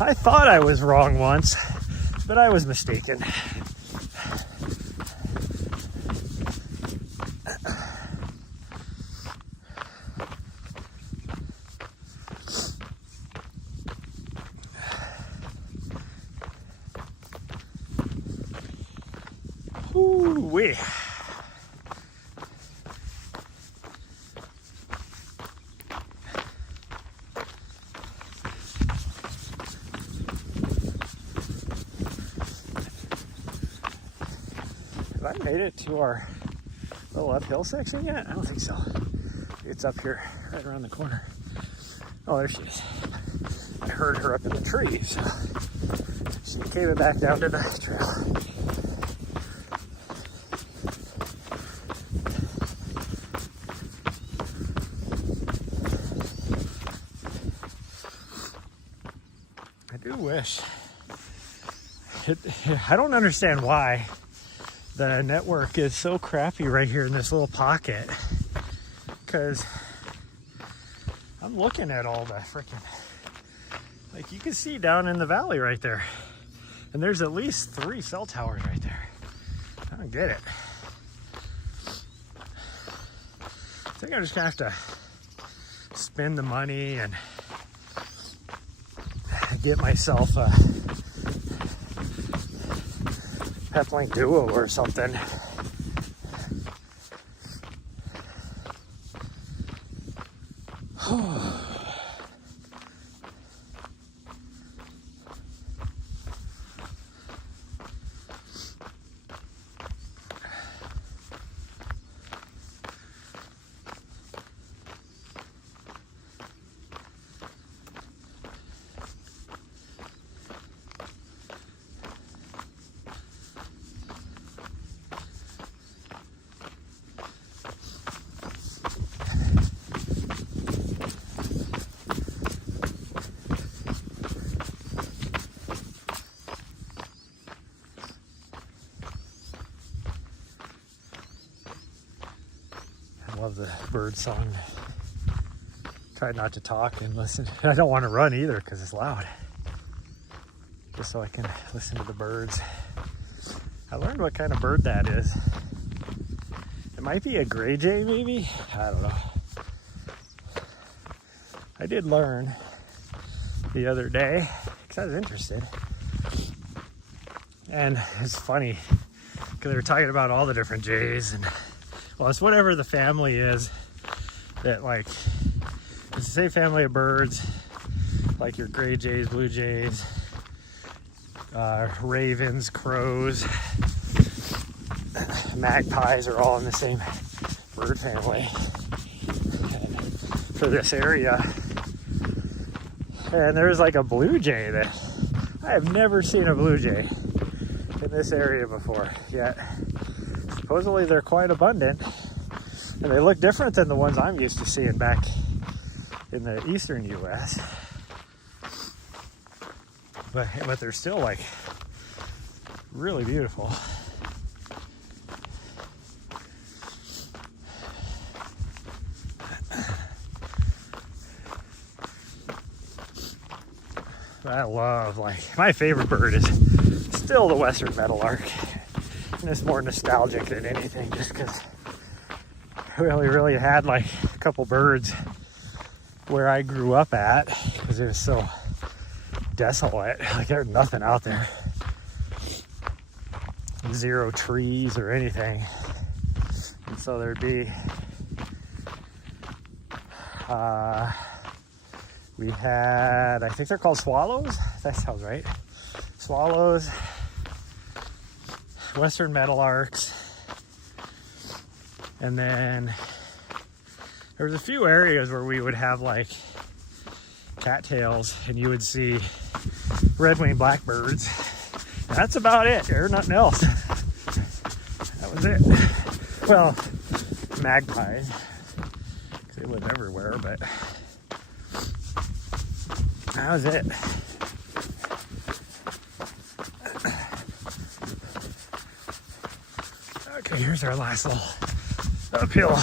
I thought I was wrong once, but I was mistaken. Ooh-wee. I made it to our little uphill section yet? I don't think so. It's up here, right around the corner. Oh, there she is. I heard her up in the tree, so she came back down to the trail. I do wish. I don't understand why the network is so crappy right here in this little pocket. Because I'm looking at all the freaking, like you can see down in the valley right there. And there's at least 3 cell towers right there. I don't get it. I think I'm just gonna have to spend the money and get myself a Peplink Duo or something. I love the bird song. Try not to talk and listen. I don't want to run either because it's loud. Just so I can listen to the birds. I learned what kind of bird that is. It might be a gray jay maybe? I don't know. I did learn the other day because I was interested. And it's funny because they were talking about all the different jays, and well, it's whatever the family is that, like, it's the same family of birds, like your gray jays, blue jays, ravens, crows, magpies are all in the same bird family. And for this area, and there's like a blue jay that I have never seen a blue jay in this area before yet. Supposedly they're quite abundant, and they look different than the ones I'm used to seeing back in the eastern U.S. But they're still like really beautiful. I love, like, my favorite bird is still the western meadowlark. And it's more nostalgic than anything, just because we really had like a couple birds where I grew up at, because it was so desolate. Like, there's nothing out there, 0 trees or anything. And so there'd be we had, I think they're called swallows. That sounds right. Swallows, western meadowlarks, and then there was a few areas where we would have like cattails, and you would see red-winged blackbirds. And that's about it. There's nothing else. That was it. Well, magpies, they live everywhere, but that was it. Okay, here's our last little uphill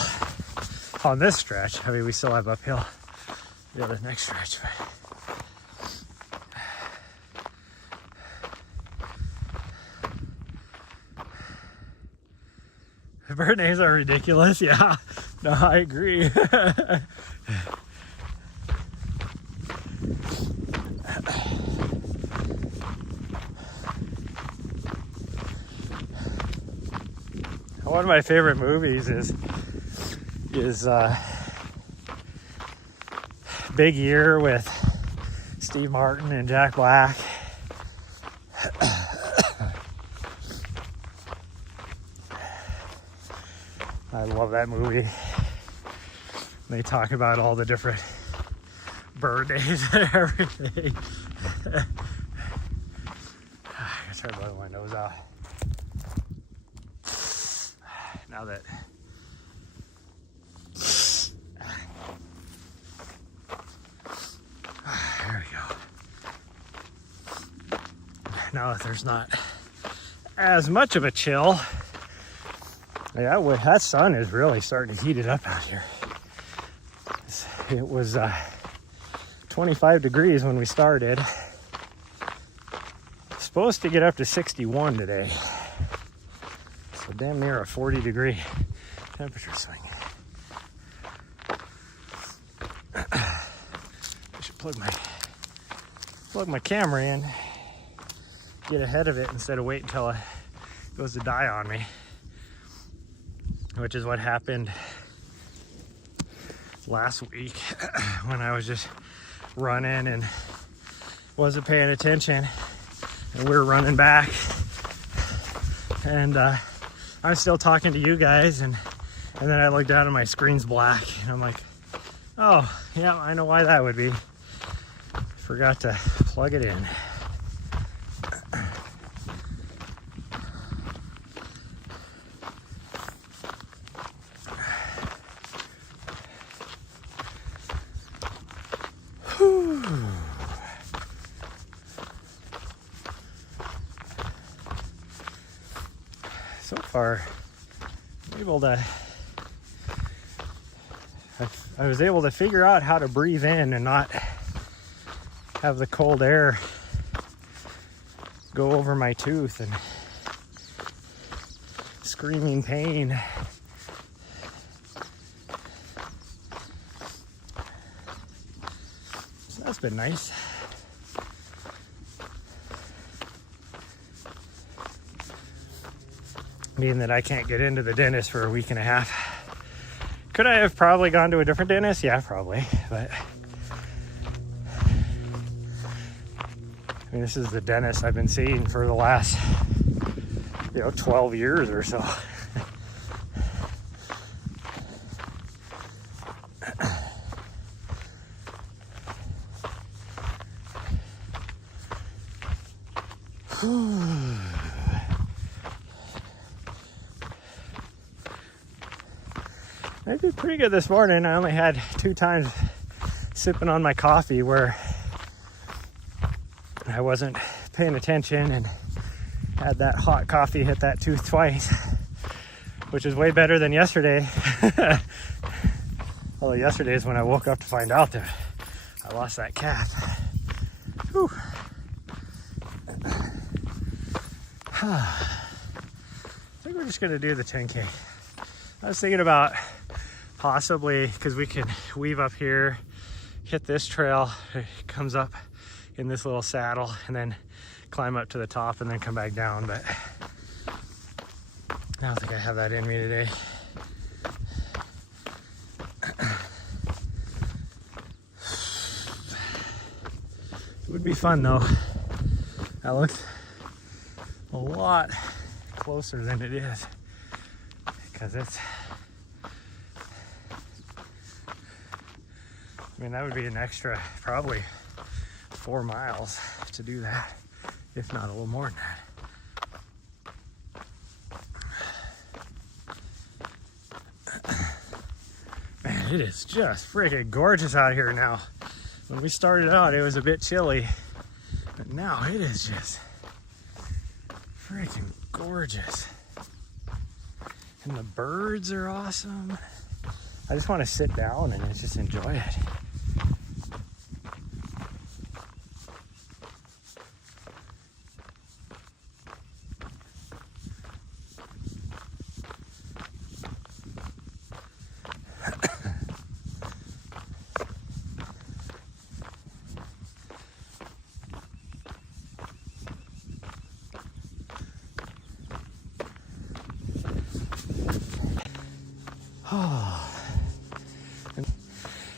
on this stretch. I mean, we still have uphill the other next stretch. The bird names are ridiculous. Yeah, no, I agree. One of my favorite movies is Big Year with Steve Martin and Jack Black. I love that movie. They talk about all the different bird days and everything. I gotta try to blow my nose off. Now that there we go. Now that there's not as much of a chill, yeah, that sun is really starting to heat it up out here. It was 25 degrees when we started. Supposed to get up to 61 today. So damn near a 40-degree temperature swing. I should plug my camera in, get ahead of it instead of wait until it goes to die on me, which is what happened last week when I was just running and wasn't paying attention, and we were running back, and I'm still talking to you guys, and then I look down and my screen's black, and I'm like, oh yeah, I know why that would be. Forgot to plug it in. So far, I was able to figure out how to breathe in and not have the cold air go over my tooth and screaming pain. So that's been nice. Meaning that I can't get into the dentist for a week and a half. Could I have probably gone to a different dentist? Yeah, probably, but I mean, this is the dentist I've been seeing for the last, 12 years or so. I did pretty good this morning. I only had 2 times sipping on my coffee where I wasn't paying attention and had that hot coffee hit that tooth twice, which is way better than yesterday. Although yesterday is when I woke up to find out that I lost that calf. Whew. I think we're just gonna do the 10K. I was thinking about possibly, because we can weave up here, hit this trail, it comes up in this little saddle, and then climb up to the top and then come back down, but I don't think I have that in me today. It would be fun though. That looks a lot closer than it is, because it's, I mean, that would be an extra probably 4 miles to do that, if not a little more than that. Man, it is just freaking gorgeous out here now. When we started out, it was a bit chilly, but now it is just freaking gorgeous. And the birds are awesome. I just want to sit down and just enjoy it.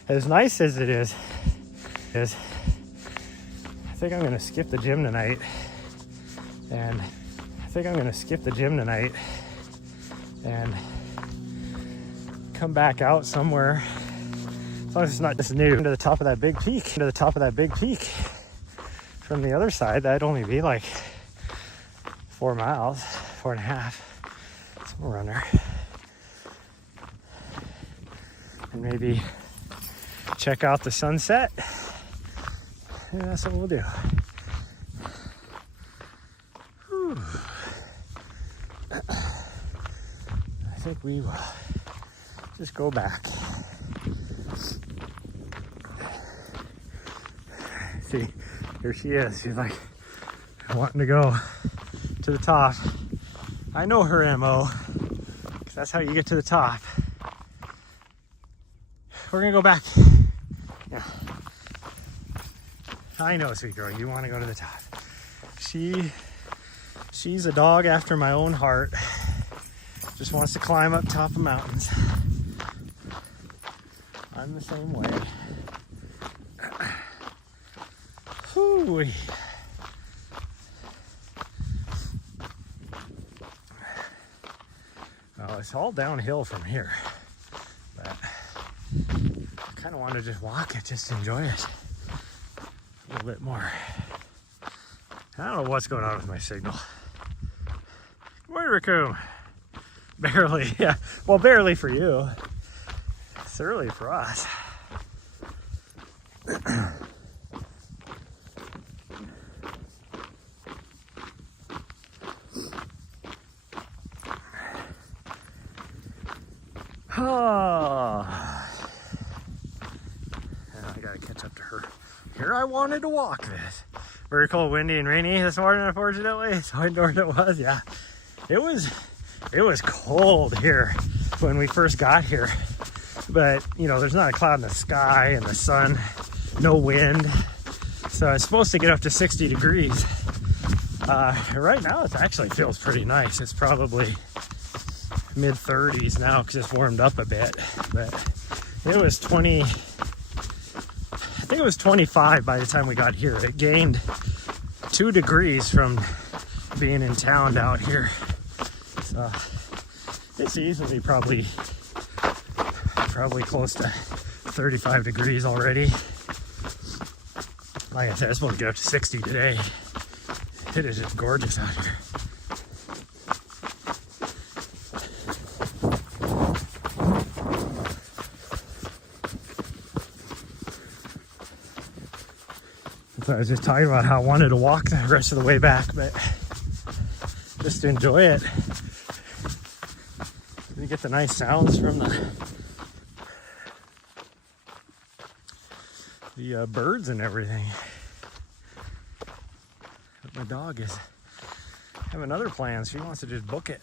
As nice as it is, I think I'm gonna skip the gym tonight, and come back out somewhere. As long as it's not just new to the top of that big peak, From the other side, that'd only be like 4 miles, 4.5. Somewhere around there. And maybe check out the sunset. Yeah, that's what we'll do. Whew. I think we will just go back. See, here she is. She's like wanting to go to the top. I know her MO, because that's how you get to the top. We're gonna go back. Yeah. I know, sweet girl, you want to go to the top. She's a dog after my own heart. Just wants to climb up top of mountains. I'm the same way. Whoo-wee. Well, it's all downhill from here, but I kind of want to just walk it, just enjoy it a little bit more. I don't know what's going on with my signal. Good morning, Raccoon. Barely, yeah. Well, barely for you. It's early for us. Oh. I gotta catch up to her. Here I wanted to walk this. Very cold, windy, and rainy this morning, unfortunately. So indoors it was, yeah. It was cold here when we first got here. But, you know, there's not a cloud in the sky and the sun, no wind. So it's supposed to get up to 60 degrees. Right now it actually feels pretty nice. It's probably mid 30s now because it's warmed up a bit. But it was 20, I think it was 25 by the time we got here. It gained 2 degrees from being in town out here. So it's easily probably close to 35 degrees already. Like I said, it's supposed to get up to 60 today. It is just gorgeous out here. So I was just talking about how I wanted to walk the rest of the way back, but just to enjoy it. You get the nice sounds from the birds and everything. But my dog is having other plans. She wants to just book it.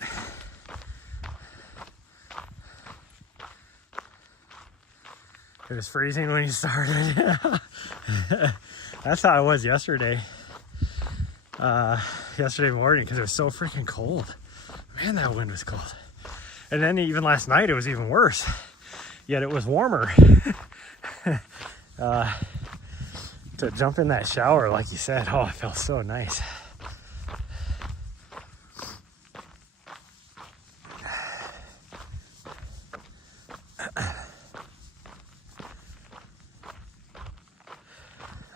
It was freezing when you started. That's how it was yesterday. Yesterday morning, because it was so freaking cold. Man, that wind was cold. And then even last night, it was even worse. Yet it was warmer. To jump in that shower, like you said, oh, it felt so nice. I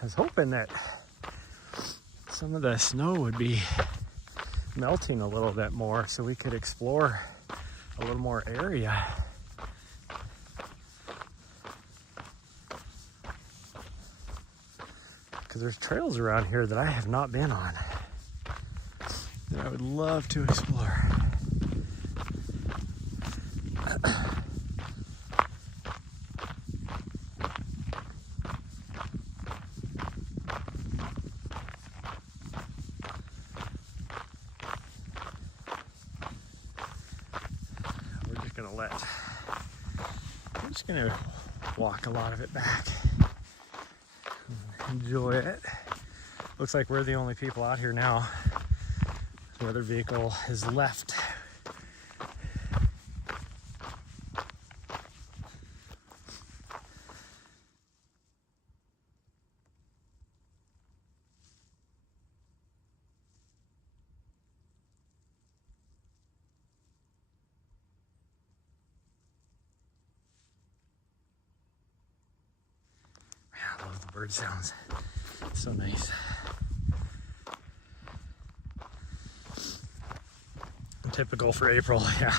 was hoping that some of the snow would be melting a little bit more so we could explore a little more area. Because there's trails around here that I have not been on that I would love to explore. I'm just gonna walk a lot of it back. Enjoy it. Looks like we're the only people out here now. The other vehicle is left. bird sounds. So nice. Typical for April, yeah.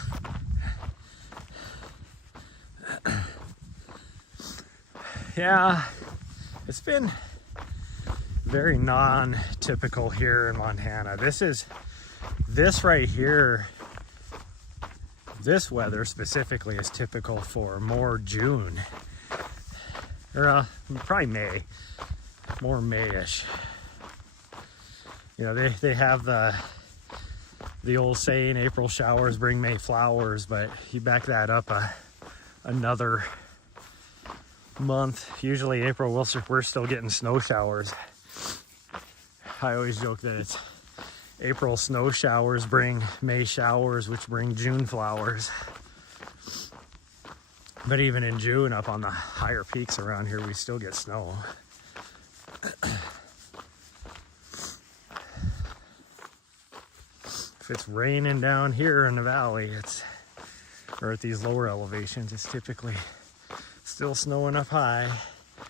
Yeah, it's been very non-typical here in Montana. This right here, this weather specifically is typical for more June, or probably May, more May-ish. You know, they have the old saying, April showers bring May flowers, but you back that up another month. Usually April, we're still getting snow showers. I always joke that it's April snow showers bring May showers, which bring June flowers. But even in June, up on the higher peaks around here, we still get snow. If it's raining down here in the valley, or at these lower elevations, it's typically still snowing up high.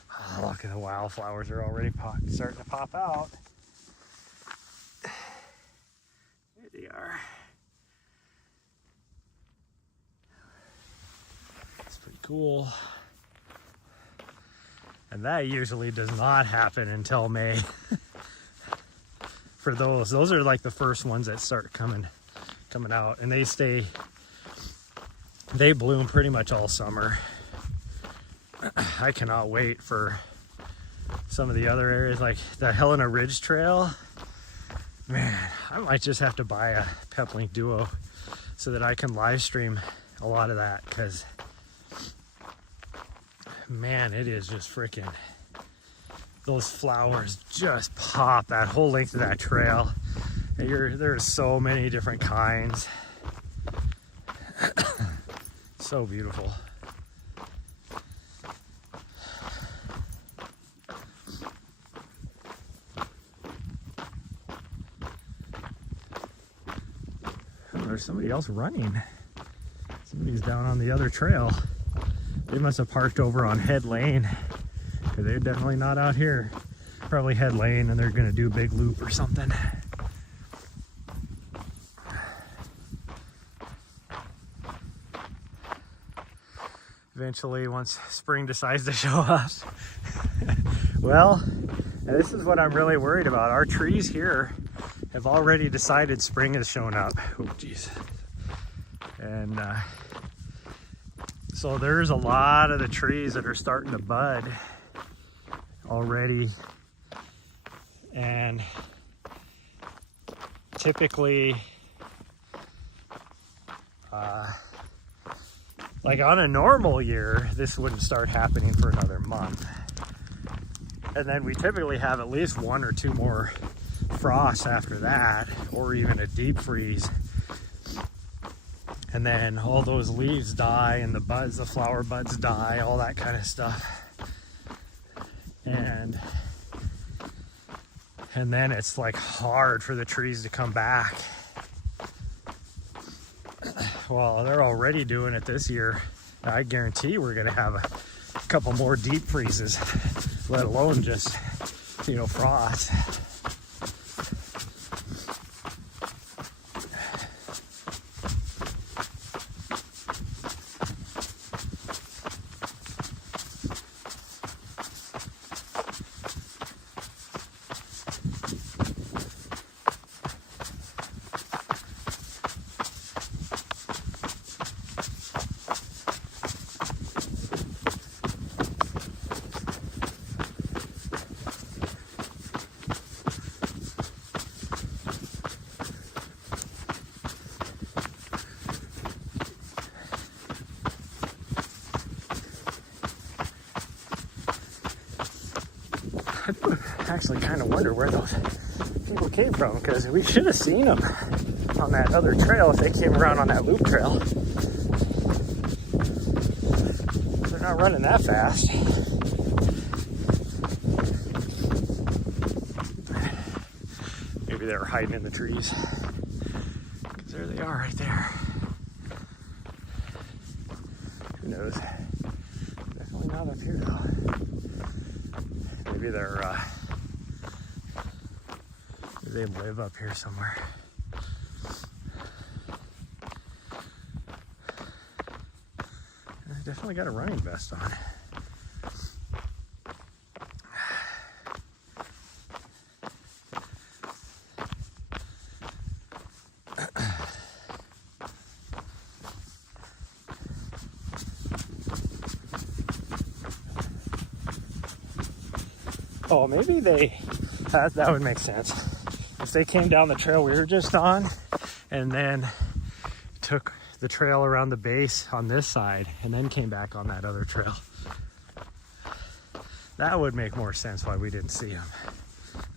Oh, look at the wildflowers are already starting to pop out. There they are. It's pretty cool. And that usually does not happen until May. For those are like the first ones that start coming out, and they bloom pretty much all summer. I cannot wait for some of the other areas, like the Helena Ridge Trail. Man, I might just have to buy a Peplink Duo so that I can live stream a lot of that, because man, it is just freaking, those flowers just pop that whole length of that trail. And there's so many different kinds. So beautiful. There's somebody else running. Somebody's down on the other trail. They must have parked over on Head Lane, because they're definitely not out here. Probably Head Lane, and they're gonna do a big loop or something. Eventually, once spring decides to show up. Well, this is what I'm really worried about. Our trees here have already decided spring has shown up. Oh, geez. And so there's a lot of the trees that are starting to bud already. And typically, like on a normal year, this wouldn't start happening for another month. And then we typically have at least 1 or 2 more frosts after that, or even a deep freeze. And then all those leaves die, and the flower buds die, all that kind of stuff. And then it's like hard for the trees to come back. Well, they're already doing it this year. I guarantee we're gonna have a couple more deep freezes, let alone just, frost. I actually kind of wonder where those people came from, because we should have seen them on that other trail if they came around on that loop trail. They're not running that fast. Maybe they were hiding in the trees, because there they are right there. Who knows? Definitely not up here though. Maybe they live up here somewhere. I definitely got a running vest on. Oh, maybe that would make sense. If they came down the trail we were just on and then took the trail around the base on this side and then came back on that other trail. That would make more sense why we didn't see them.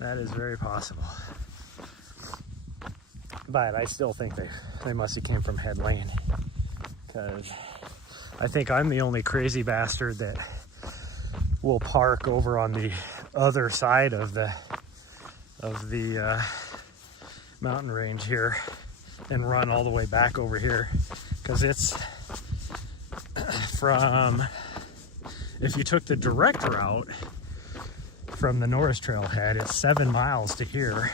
That is very possible. But I still think they must have came from Head Lane, because I think I'm the only crazy bastard that will park over on the other side of the mountain range here and run all the way back over here, because it's from, if you took the direct route from the Norris Trailhead, it's 7 miles to here.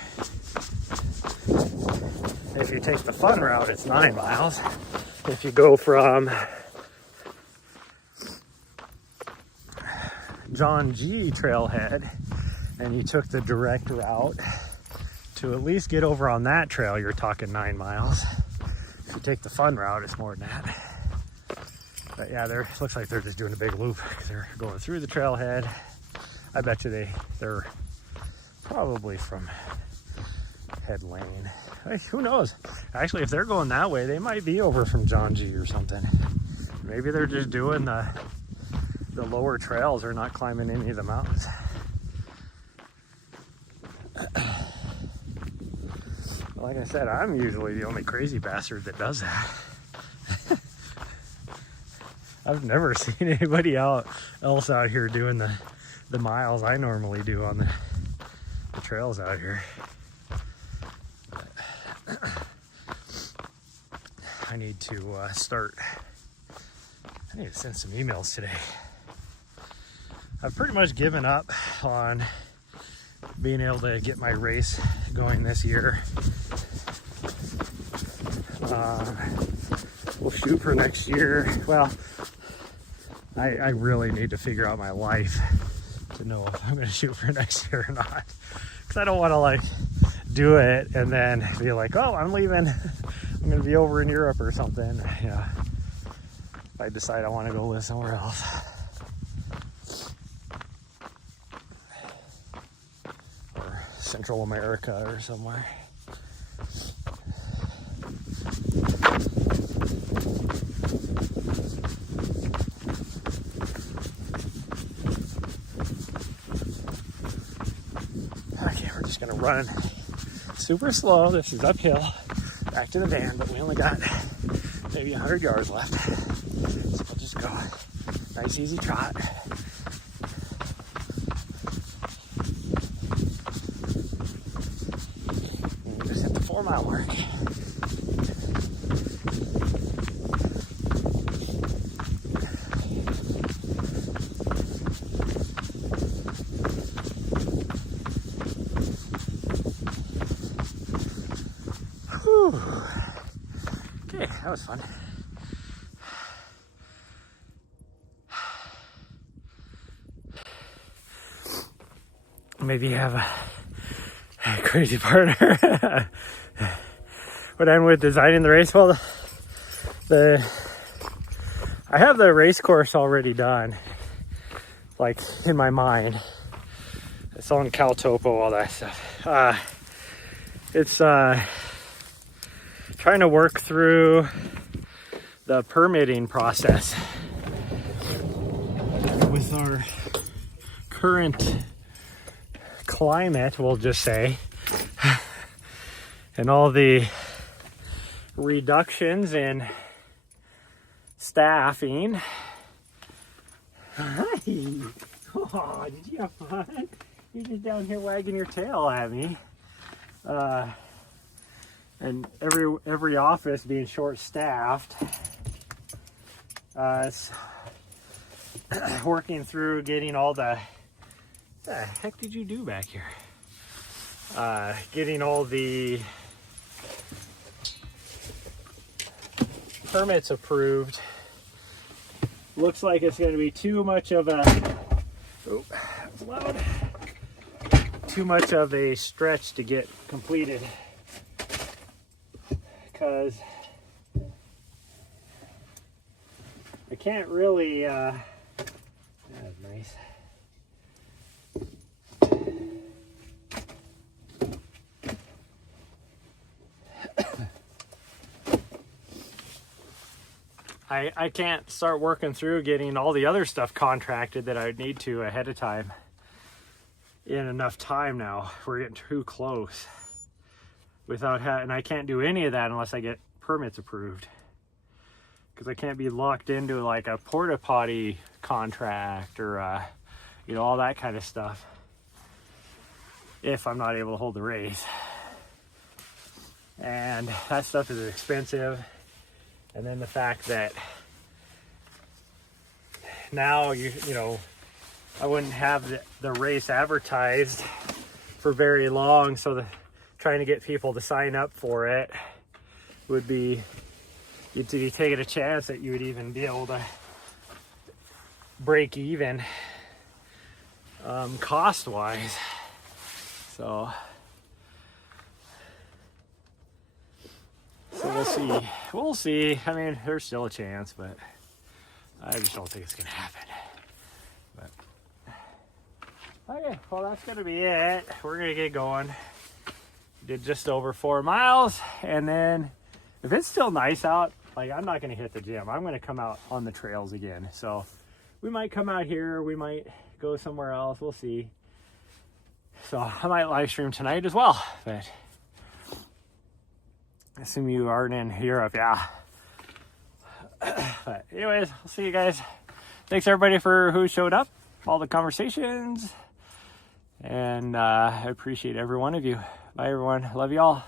If you take the fun route, it's 9 miles. If you go from John G. Trailhead and you took the direct route to at least get over on that trail, you're talking 9 miles. If you take the fun route, it's more than that. But yeah, looks like they're just doing a big loop. They're going through the trailhead. I bet you they're probably from Head Lane. Hey, who knows? Actually, if they're going that way, they might be over from John G or something. Maybe they're just doing the lower trails. They're not climbing any of the mountains. Like I said, I'm usually the only crazy bastard that does that. I've never seen anybody else out here doing the miles I normally do on the trails out here. I need to I need to send some emails today. I've pretty much given up on being able to get my race going this year. We'll shoot for next year. Well, I really need to figure out my life to know if I'm going to shoot for next year or not. Because I don't want to like do it and then be like, oh, I'm leaving. I'm going to be over in Europe or something. Yeah. If I decide I want to go live somewhere else. Or Central America or somewhere. Okay, we're just going to run super slow. This is uphill back to the van, but we only got maybe 100 yards left. So we'll just go nice easy trot. And we just hit the 4 mile mark. Okay, that was fun. Maybe you have a crazy partner. What I'm with designing the race, well, I have the race course already done, like in my mind. It's on CalTopo, all that stuff. It's trying to work through the permitting process with our current climate, we'll just say, and all the reductions in staffing. Hi. Oh, did you have fun? You're just down here wagging your tail at me. And every office being short-staffed. It's working through getting all the What the heck did you do back here? Getting all the permits approved. Looks like it's going to be too much of a, oh, that's loud. Too much of a stretch to get completed, because I can't really, that's nice. I can't start working through getting all the other stuff contracted that I would need to ahead of time in enough time now. We're getting too close without and I can't do any of that unless I get permits approved, because I can't be locked into like a porta potty contract or you know, all that kind of stuff if I'm not able to hold the race. And that stuff is expensive. And then the fact that now you know, I wouldn't have the race advertised for very long, so trying to get people to sign up for it would be, you'd be taking a chance that you would even be able to break even cost wise. So we'll see. I mean, there's still a chance, but I just don't think it's gonna happen. But okay, well, that's gonna be it. We're gonna get going. Did just over 4 miles, and then if it's still nice out, like, I'm not gonna hit the gym. I'm gonna come out on the trails again. So we might come out here, we might go somewhere else, we'll see. So I might live stream tonight as well, but I assume you aren't in Europe, yeah. But anyways, I'll see you guys. Thanks everybody for who showed up, all the conversations, and I appreciate every one of you. Bye everyone, love you all.